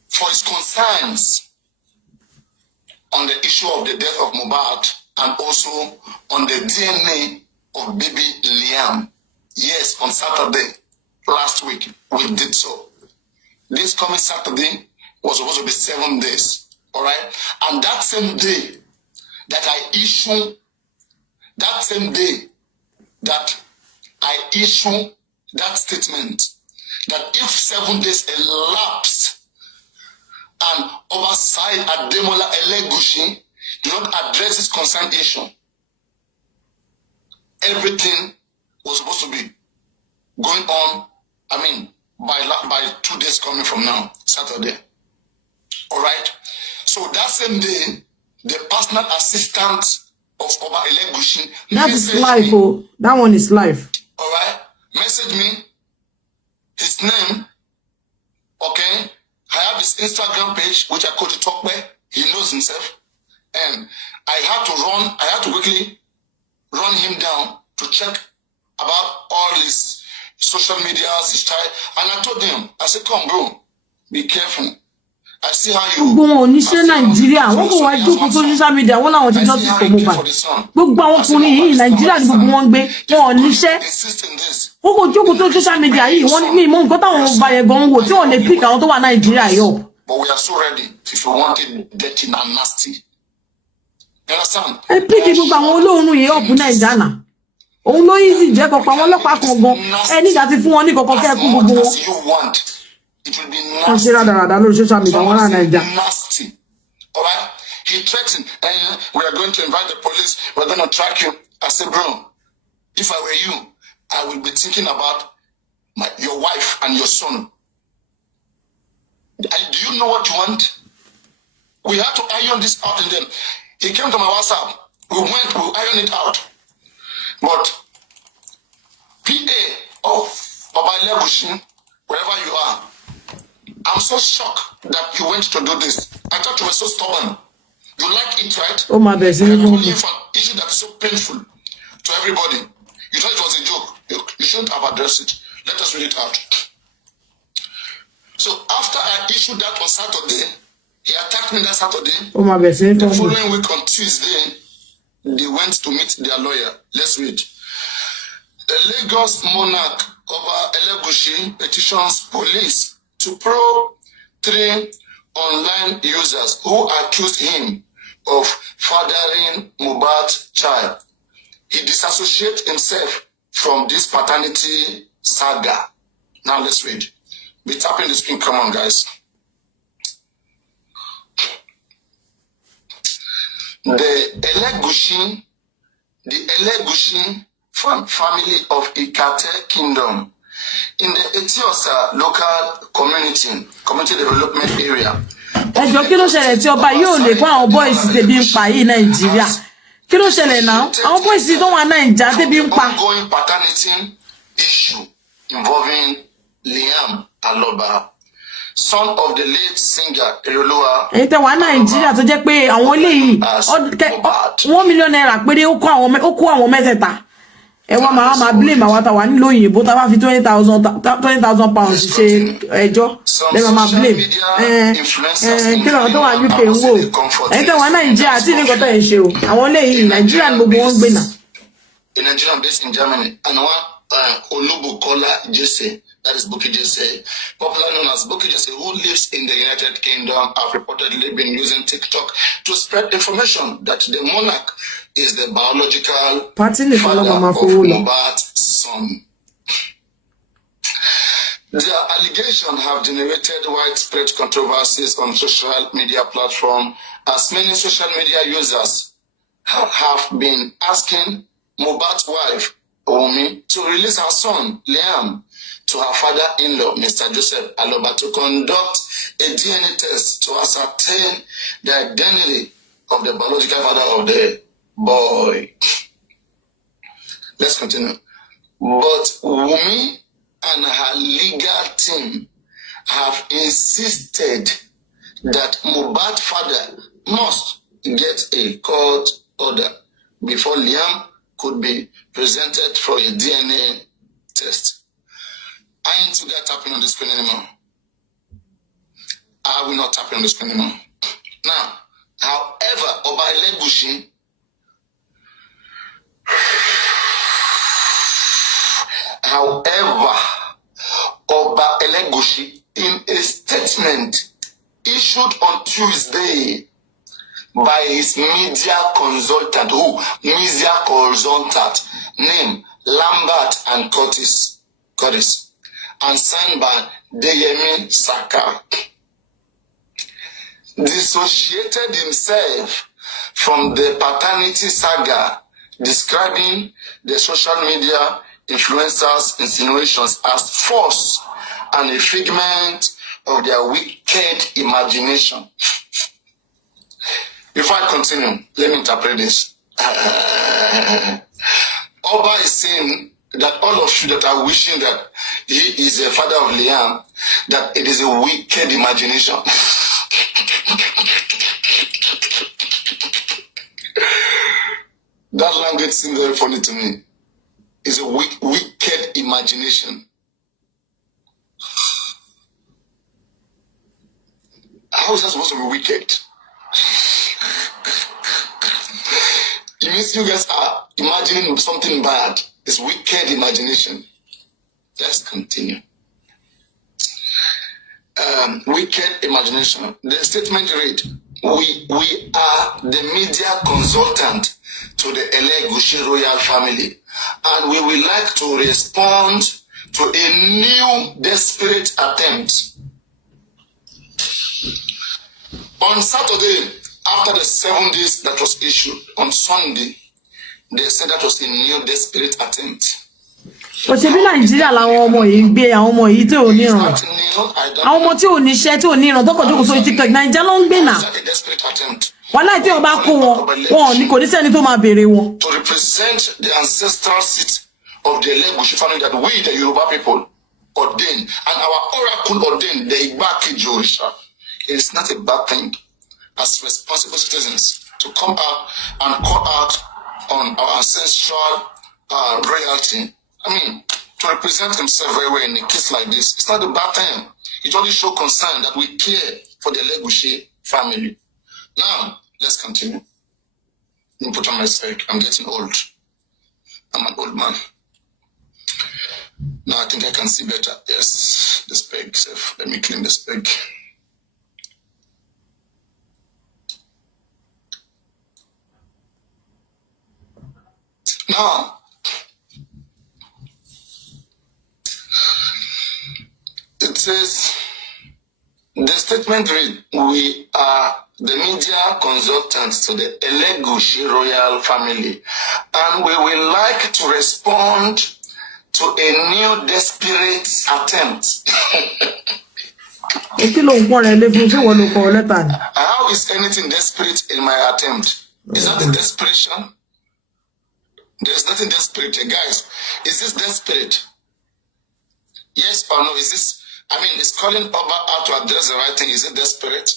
for his concerns on the issue of the death of Mohbad and also on the DNA of baby Liam. Yes, on Saturday, last week, we did so. This coming Saturday was supposed to be 7 days, all right? And that same day that I issue that statement, that if 7 days elapsed and oversight Ademola Elegushi did not address this concerned issue, everything was supposed to be going on, I mean, by 2 days coming from now, Saturday. All right? So that same day, the personal assistant of Oba Elegushi. That is live, oh. That one is live. All right? Message me his name. Okay? I have his Instagram page, which I call to talk where he knows himself. And I had to quickly run him down to check about all his social media, his child. And I told him, I said, come, bro, be careful. I see how you gbogbo oníṣẹ́ Nàìjíríà wọ́n kò wá jókòó sórí social media wọ́n láwọn ti justice for Mohbad gbogbo àwọn ọkùnrin yìí Nàìjíríà ni gbogbo wọn gbé wọn ò níṣẹ́ wọ́n kò jókòó sórí social media yìí wọ́n ní mọ̀ nǹkan táwọn ọba yẹn gan wò tí wọ́n lè pick àwọn tó wà Nàìjíríà yọ. But we are so ready if you want it dirty and nasty. You understand? ẹ pick gbogbo àwọn olóòórùn yìí ọ̀pù Nàìjíríà náà òun ló easy jẹ́ kọ́pọ̀ àwọn ọlọ́pàá kan gan ẹ nígbà tí fún wọn ní kọ̀kọ́ kẹ́ kú gbogbo wọn. It will be nasty. Social media, nasty. All right? He threatened, and we are going to invite the police. We're going to track you. I said, bro, if I were you, I would be thinking about your wife and your son. Do you know what you want? We had to iron this out, and then he came to my WhatsApp. We ironed it out. But PA of Baba Legushin, wherever you are, I'm so shocked that you went to do this. I thought you were so stubborn. You like it, right? Oh my God. I'm calling you for an issue that is so painful to everybody. You thought it was a joke. You shouldn't have addressed it. Let us read it out. So after I issued that on Saturday, he attacked me that Saturday. Oh my God. The following week on Tuesday, they went to meet their lawyer. Let's read. The Lagos monarch Oba Elegushi petitions police to probe 3 online users who accused him of fathering Mohbad's child. He disassociates himself from this paternity saga. Now let's read. Be tapping the screen. Come on, guys. The Elegushi family of Ikate Kingdom in the Etiosa local community development area. Ẹjọ́ kí ló ṣẹlẹ̀ tí ọba yóò lè kó àwọn boys tẹ̀bí ń pa yìí Nàìjíríà? Kí ló ṣẹlẹ̀ náà? Àwọn boys tó wà Nàìjíríà tẹ̀bí ń pa. Ongoing paternity issue involving Liam Alobas, son of the late singer Erolua. Èyí tẹ́ wà Nàìjíríà tó jẹ́ pé àwọn eléyìí $1 million péré ó kó àwọn mẹ́tẹ̀ẹ̀ta. Ẹ wá máa blame àwọn tá wà nílò òyìnbó tá bá fi £20,000 ṣe ẹjọ́ lẹ́nu máa blame kí lọ́wọ́ tó wà UK ń wò ẹ̀yin tẹ́ wà Nàìjíríà àti ní nǹkan tó ẹ̀ ṣe o àwọn eléyìí Nàìjíríà ni gbogbo wọn gbé náà. A Nigerian based in Germany and one Olubukola Jesse, that is Buki Jesse, popular known as Buki Jesse, who lives in the United Kingdom, have reportedly been using TikTok to spread information that the monarch is the biological father of Mohbad's son. The allegations have generated widespread controversies on social media platforms, as many social media users have been asking Mohbad's wife, Omi, to release her son, Liam, to her father-in-law, Mr. Joseph Alobas, to conduct a DNA test to ascertain the identity of the biological father of the boy. Let's continue. But Wumi and her legal team have insisted that Mohbad's father must get a court order before Liam could be presented for a DNA test. I ain't to get tapping on the screen anymore. I will not tap on the screen anymore. Now, however, Oba Elegushi in a statement issued on Tuesday by his media consultant, named Lambert and Curtis, and signed by DNA Saga, dissociated himself from the paternity saga, describing the social media influencers' insinuations as false and a figment of their wicked imagination. Before I continue, let me interpret this. Oba is saying that all of you that are wishing that he is a father of Liam, that it is a wicked imagination. That language seems very funny to me. It's a wicked imagination. How is that supposed to be wicked? It means you guys are imagining something bad. It's wicked imagination. Let's continue. Wicked imagination. The statement read, we are the media consultant to the Lagelu royal family, and we would like to respond to a new desperate attempt. On Saturday, after the 7 days that was issued, on Sunday, they said that was a new desperate attempt. But ṣe bí Nàìjíríà làwọn ọmọ yìí ń gbé àwọn ọmọ yìí tí ò níran. Àwọn ọmọ tí ò níṣẹ́ tí ò níran tó kàn jókòó sórí TikTok Nàìjíríà ló ń gbé náà. Wọ́n láì tí ọba kó wọn ní kò ní sẹ́ni tó máa béèrè wọn. To represent the ancestral seat of the Lagelu family that we, the Yoruba people, ordained, and our oracle ordained, the Igbakeji Orisha. It is not a bad thing as responsible citizens to come out and call out on our ancestral royalty. I mean, to represent himself very well in a case like this, it's not a bad thing. It only shows concern that we care for the Lagelu family. Now, let's continue. Let me put on my spec. I'm getting old. I'm an old man. Now I think I can see better. Yes, the spec. Let me clean the spec. Now, it says, the statement read, we are the media consultants to the Lagelu royal family, and we will like to respond to a new desperate attempt. How is anything desperate in my attempt? Is that a desperation? There's nothing desperate, guys. Is this desperate? Yes or no? Is this, I mean, is calling Oba out to address the right thing? Is it desperate?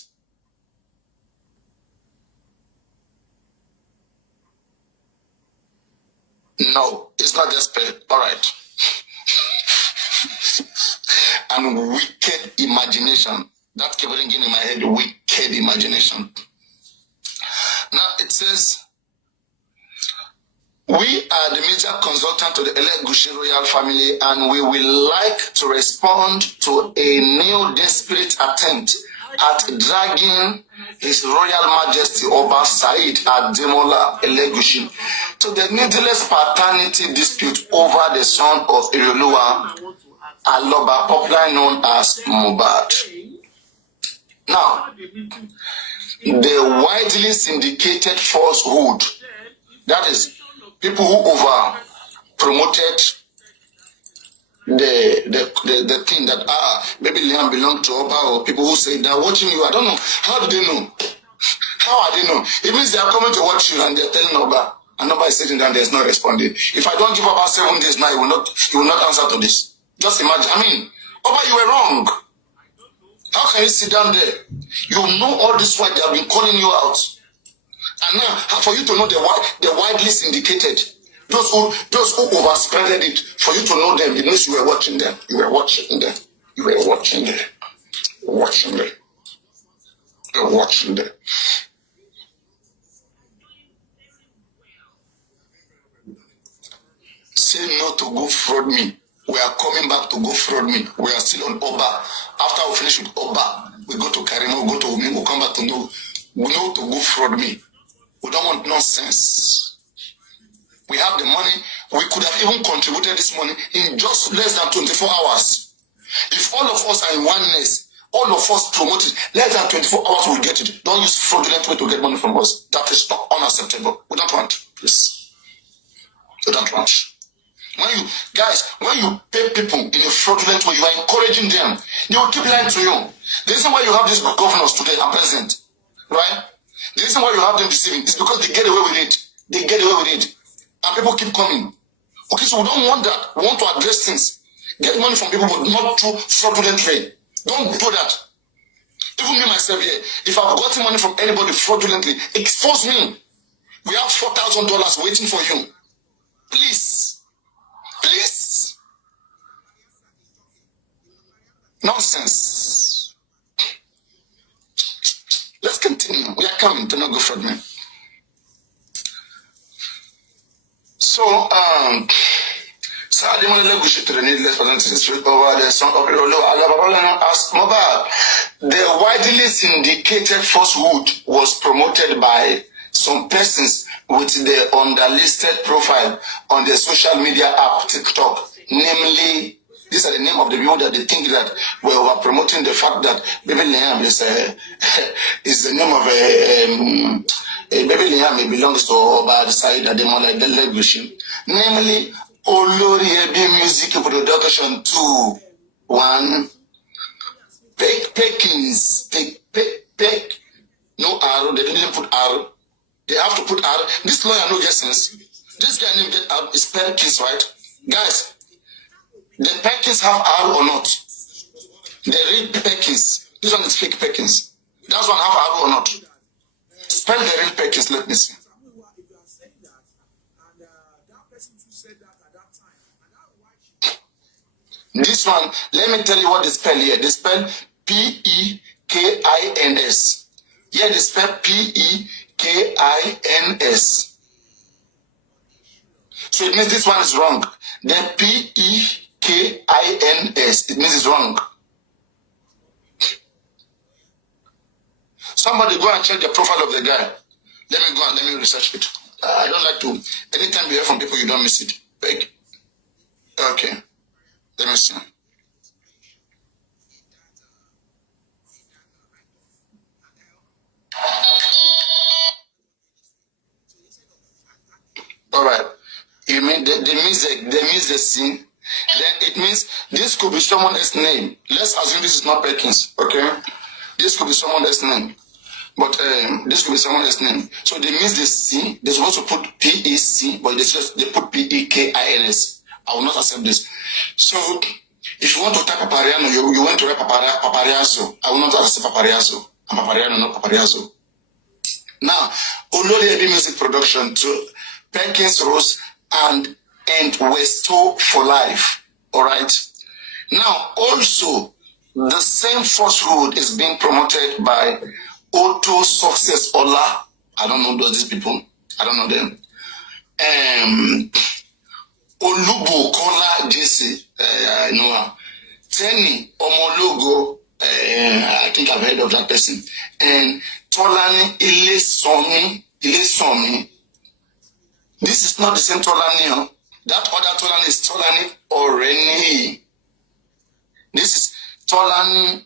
No, it's not desperate. All right. And wicked imagination. That kept ringing in my head, wicked imagination. Now it says, we are the media consultant to the Lagelu royal family, and we will like to respond to a new desperate attempt at dragging His Royal Majesty Oba Said Ademola Lagelu to the needless paternity dispute over the son of Irioluwa Alobas, popularly known as Mohbad. Now, the widely syndicated falsehood, that is, people who over promoted the thing that maybe Liam belonged to Oba, or people who say they're watching you. I don't know. How do they know? How are they know? It means they are coming to watch you and they're telling Oba, and Oba is sitting down, there's no responding. If I don't give Oba 7 days now, he will not answer to this. Just imagine. I mean, Oba, you were wrong. How can you sit down there? You know all this while they have been calling you out. And now, for you to know the widely syndicated, those who overspreaded it, for you to know them, it means you were watching them. You were watching them. You were watching them. Watching them. You were watching them. Say no to go fraud me. We are coming back to go fraud me. We are still on Oba. After we finish with Oba, we go to Karimo, go to Umi, we'll come back to know. We know to go fraud me. We don't want nonsense. We have the money. We could have even contributed this money in just less than 24 hours. If all of us are in oneness, all of us promote it, less than 24 hours we'll get it. Don't use fraudulent way to get money from us. That is unacceptable. We don't want. Please. We don't want. When you pay people in a fraudulent way, you are encouraging them. They will keep lying to you. The reason why you have these governors today and president, right? The reason why you have them deceiving is because they get away with it. They get away with it. And people keep coming. Okay, so we don't want that. We want to address things. Get money from people, but not through fraudulent way. Don't do that. Even me, myself here, if I've gotten money from anybody fraudulently, expose me. We have $4,000 waiting for you. Please. Please. Nonsense. Let's continue. We are coming to not go fraud me. So, I didn't want to let to the needless presentation over the song of Mohbad. The widely syndicated falsehood was promoted by some persons with the underlisted profile on the social media app TikTok. Namely, these are the name of the people that they think that we were promoting the fact that Baby Liam is the name of Baby Liam belongs to Obad side that they more like the Lagelu. Namely, Olori Ebi Music Production 2, 1. Pekins. No arrow. They didn't put arrow. They have to put arrow. This lawyer no get sense. This guy named get arrow is Perkins, right? Guys, the Perkins have arrow or not? The real Perkins. This one is fake Perkins. That one have arrow or not? Spell the real Perkins. Let me see. This one, let me tell you what they spell here. They spell P-E-K-I-N-S. Here they spell P-E-K-I-N-S. So it means this one is wrong. Then P-E-K-I-N-S. It means it's wrong. Somebody go and check the profile of the guy. Let me go and let me research it. I don't like to. Anytime you hear from people, you don't miss it. Beg. Okay. Let me see. All right. You mean they miss the scene? Then it means this could be someone else's name. Let's assume this is not Perkins. Okay. This could be someone else's name. But this could be someone else's name. So they miss the C. They're supposed to put P-E-C, but they put P-E-K-I-N-S. I will not accept this. So, if you want to type Papariano, you want to write Papariazo. I will not accept Papariazo. I'm Papariano, not Papariazo. Now, Olori Ebi Music Production 2, Perkins Rose and Westo for life. Alright? Now, also, the same falsehood is being promoted by Auto Success Ola. I don't know those people. I don't know them. Olubo Kola JC, I know her. Tenny Omologo, I think I've heard of that person. And Tolani Ilesomi. This is not the same Tolani. That other Tolani is Tolani Oreni. This is Tolani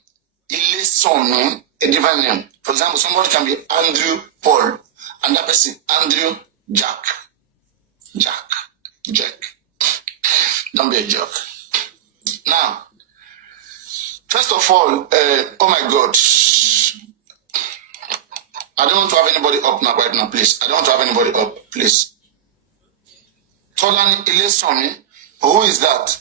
Ilesomi, a different name. For example, somebody can be Andrew Paul, and that person Andrew Jack. Don't be a jerk. Now, first of all, oh my God. I don't want to have anybody up now, right now, please. I don't want to have anybody up, please. Tolani Ilesomi, who is that?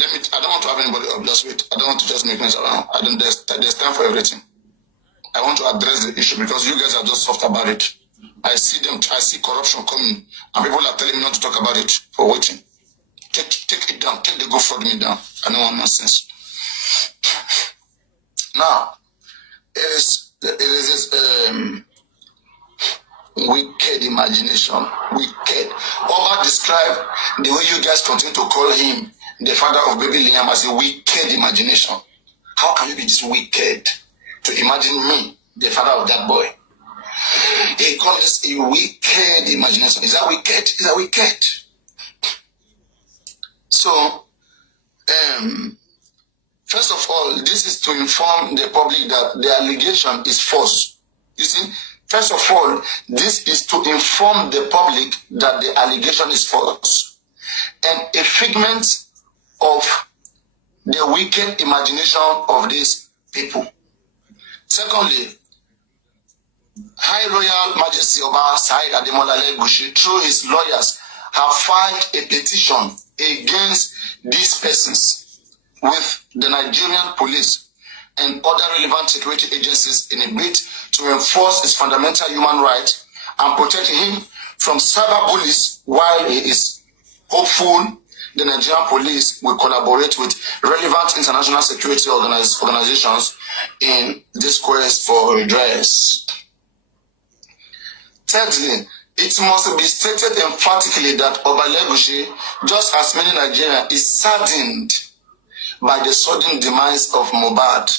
I don't want to have anybody up, just wait. I don't want to just make mess around. There's time for everything. I want to address the issue because you guys are just soft about it. I see corruption coming, and people are telling me not to talk about it for waiting. Take it down. Take the go fraud me down. I don't want nonsense. Now, it is wicked imagination. Wicked. Oba described the way you guys continue to call him the father of baby Liam as a wicked imagination. How can you be this wicked to imagine me, the father of that boy? He called this a wicked imagination. Is that wicked? Is that wicked? So, first of all, this is to inform the public that the allegation is false. You see, first of all, this is to inform the public that the allegation is false. and a figment of the wicked imagination of these people. Secondly, High Royal Majesty Oba Said Ademola Lagelu, through his lawyers, have filed a petition against these persons with the Nigerian police and other relevant security agencies in a bid to enforce his fundamental human rights and protect him from cyber bullies, while he is hopeful the Nigerian police will collaborate with relevant international security organizations in this quest for redress. Thirdly, it must be stated emphatically that Oba Lagelu, just as many Nigerians, is saddened by the sudden demise of Mohbad,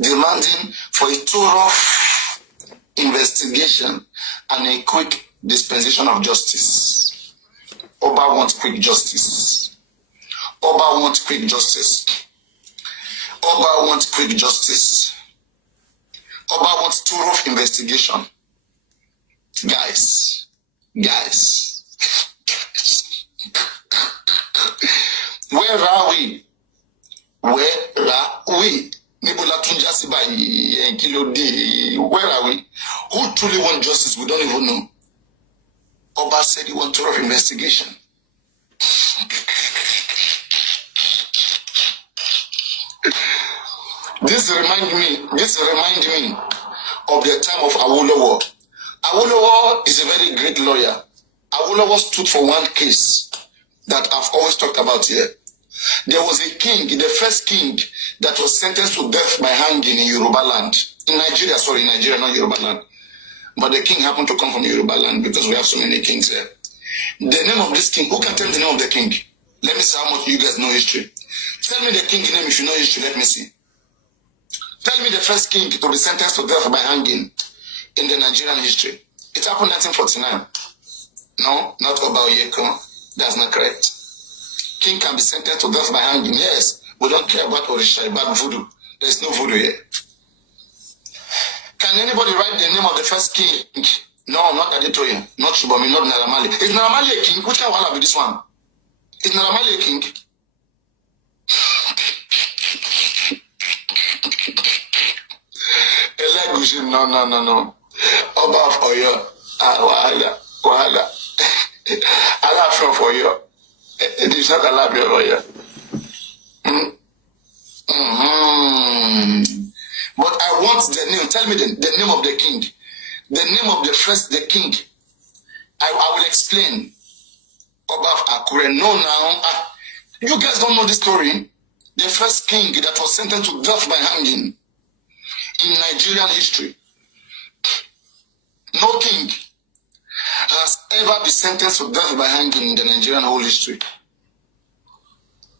demanding for a thorough investigation and a quick dispensation of justice. Oba wants quick justice. Oba wants quick justice. Oba wants quick justice. Oba wants thorough investigation. Guys. Where are we? Where are we? Who truly wants justice? We don't even know. Oba said he wants thorough investigation. This reminds me of the time of Awolowo. Awolowo is a very great lawyer. Awolowo stood for one case that I've always talked about here. There was a king, the first king, that was sentenced to death by hanging in Yoruba land. In Nigeria, not Yoruba land. But the king happened to come from Yoruba land because we have so many kings here. The name of this king, who can tell me the name of the king? Let me see how much you guys know history. Tell me the king's name if you know history, let me see. Tell me the first king to be sentenced to death by hanging in the Nigerian history. It happened in 1949. No, not Oba Oyeko. That's not correct. King can be sentenced to death by hanging. Yes, we don't care about Orisha, about voodoo. There's no voodoo here. Can anybody write the name of the first king? No, not Adetoye, not Shubami, not Naramali. Is Naramali a king? Which one will be this one? Is Naramali a king? No. Oba of Oyo. Wahala. Allah from Oyo. It is not allowed to Oyo. But I want the name. Tell me the name of the king. The name of the king. I will explain. Oba of Akure. No, now. You guys don't know the story. The first king that was sentenced to death by hanging in Nigerian history. No king has ever been sentenced to death by hanging in the Nigerian whole history.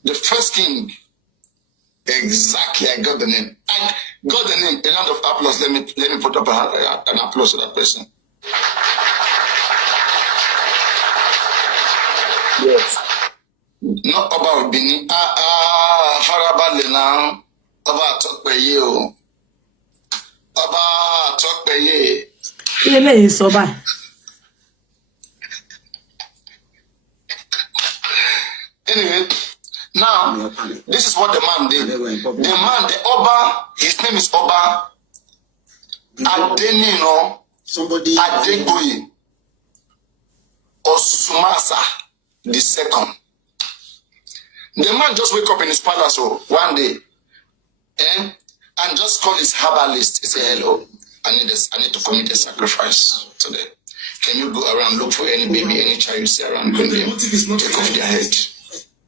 The first king. Exactly, I got the name. I got the name. A round of applause. Let me put up an applause to that person. Yes. Not about Bini. Farabale now. About Tokpeye. About Tokpeye. Anyway, now, this is what the man did. The Oba, his name is Oba Adenino Adegboye Osumasa II. The man just wake up in his palace one day and just call his herbalist. He say, hello, I need to commit a sacrifice today. Can you go around, look for any baby, any child you see around, take off their head,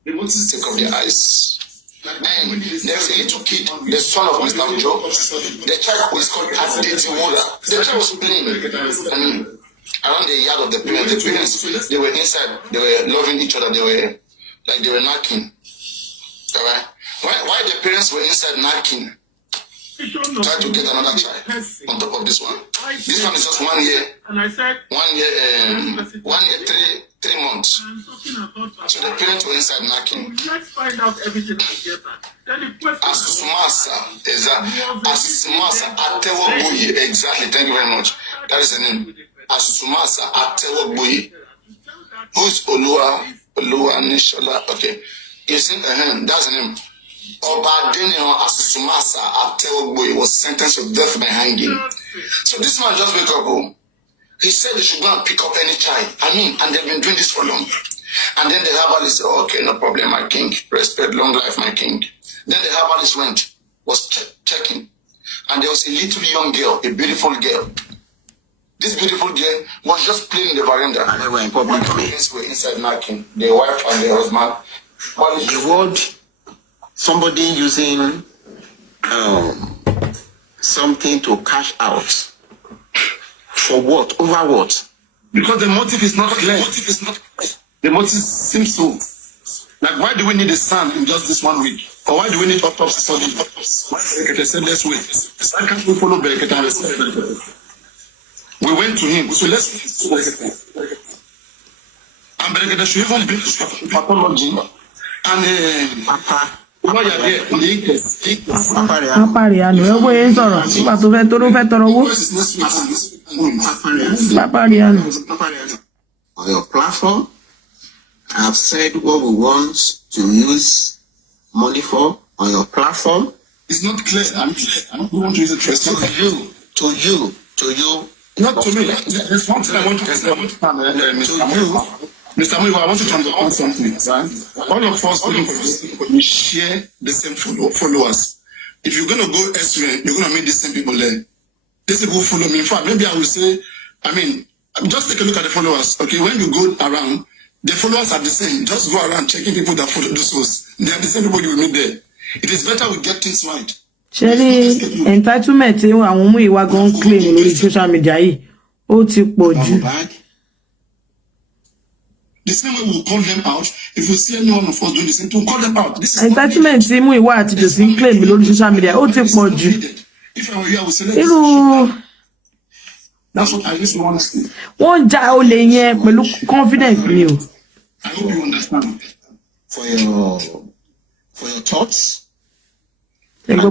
take off their eyes. And there's a little kid, the son of Mr. Ojo. The child was called Adetiwola. The child was playing around the yard of the parents. The parents, they were inside, they were loving each other, they were knocking. Alright? Why the parents were inside knocking? Try to get another child on top of this one. This one is just 1 year. 1 year, 3 months. So the parents were inside knocking. Asusumasa Atewogboye. Exactly. Thank you very much. That is the name. Asusumasa Atewogboye. Who is Olua Okay. You see, that's the name. Oba Daniel Asusumasa Atelogbo was sentenced to death by hanging. So this man just wake up. He said he should go and pick up any child. And they've been doing this for long. And then the herbalist said, okay, no problem, my king. Respect, long life, my king. Then the herbalist was checking. And there was a little young girl, a beautiful girl. This beautiful girl was just playing in the veranda. And they were in public. Were inside knocking, the wife and the husband. The word, somebody using something to cash out. For what? Over what? Because the motive is not clear. The motive seems so. Like, why do we need a son in just this 1 week? Or why do we need autopsy study? Why Berekete said, let's wait. Why can't we follow Berekete and respect Berekete? We went to him. So let's Berekete. And Berekete should even bring pathology. And Papariano, eu vou em Zoro. Pato Vetoro Vetoro. Papariano. On your platform, I've said what we want to use money for on your platform. It's not clear. We want to use it first. To you. Not to me. There's one thing I want to say. Mr. Moiwa, I want you to understand something, right? All of us, we share the same followers. If you're going to go elsewhere, you're going to meet the same people there. These people follow me. In fact, maybe I will say, just take a look at the followers. Okay, when you go around, the followers are the same. Just go around checking people that follow those posts. They are the same people you will meet there. It is better we get things right. Sherry, entitlement, àwọn ọmọ ìwà gan claim lórí social media yìí. Ó ti pọ̀ jù. The same way we'll call them out. If we see any one of us doing the same, to call them out. This is entitlement tí mú ìwà àti Josin claim lórí social media. Ó ti pọ̀ jù. If I were you, I would say, that's what I used to want to say. Wọ́n já olè yẹn pẹ̀lú confidence ni o. I hope you understand. For your thoughts. Thank you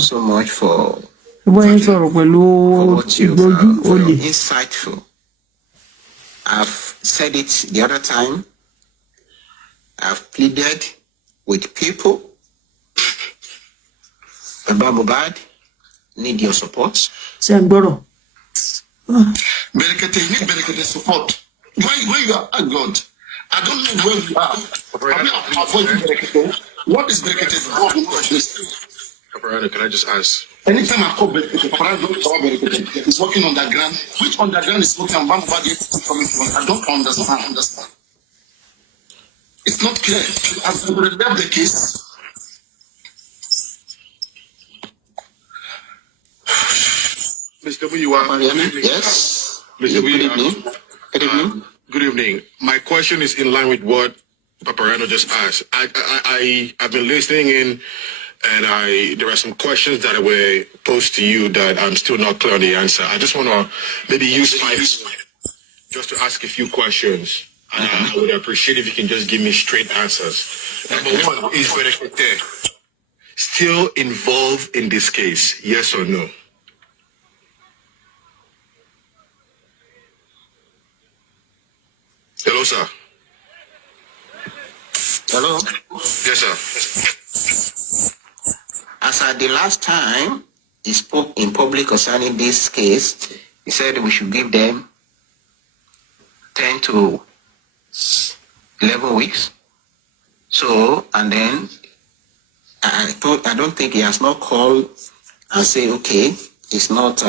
so much for what you very insightful. I've said it the other time. I've pleaded with people about Mohbad. Need your support. Berekete, you need Berekete support. Where you are at God, I don't know where you are. What is Berekete's role in this? Can I just ask? Anytime I call Berekete, he's working underground. Which underground is working on Mohbad coming from? I don't understand. It's not clear. I've left the case. Mr. Muyiwa. Yes. Mr. Muyiwa. Good evening. Good evening. My question is in line with what Paparano just asked. I've been listening in, and there are some questions that were posed to you that I'm still not clear on the answer. I just want to maybe use 5 just to ask a few questions. And I would appreciate if you can just give me straight answers. Number one, is Berekete still involved in this case? Yes or no? Hello, sir. Hello. Yes, sir. As at the last time he spoke in public concerning this case, he said we should give them 10 to 11 weeks. So, and then I don't think he has not called and say, okay, it's not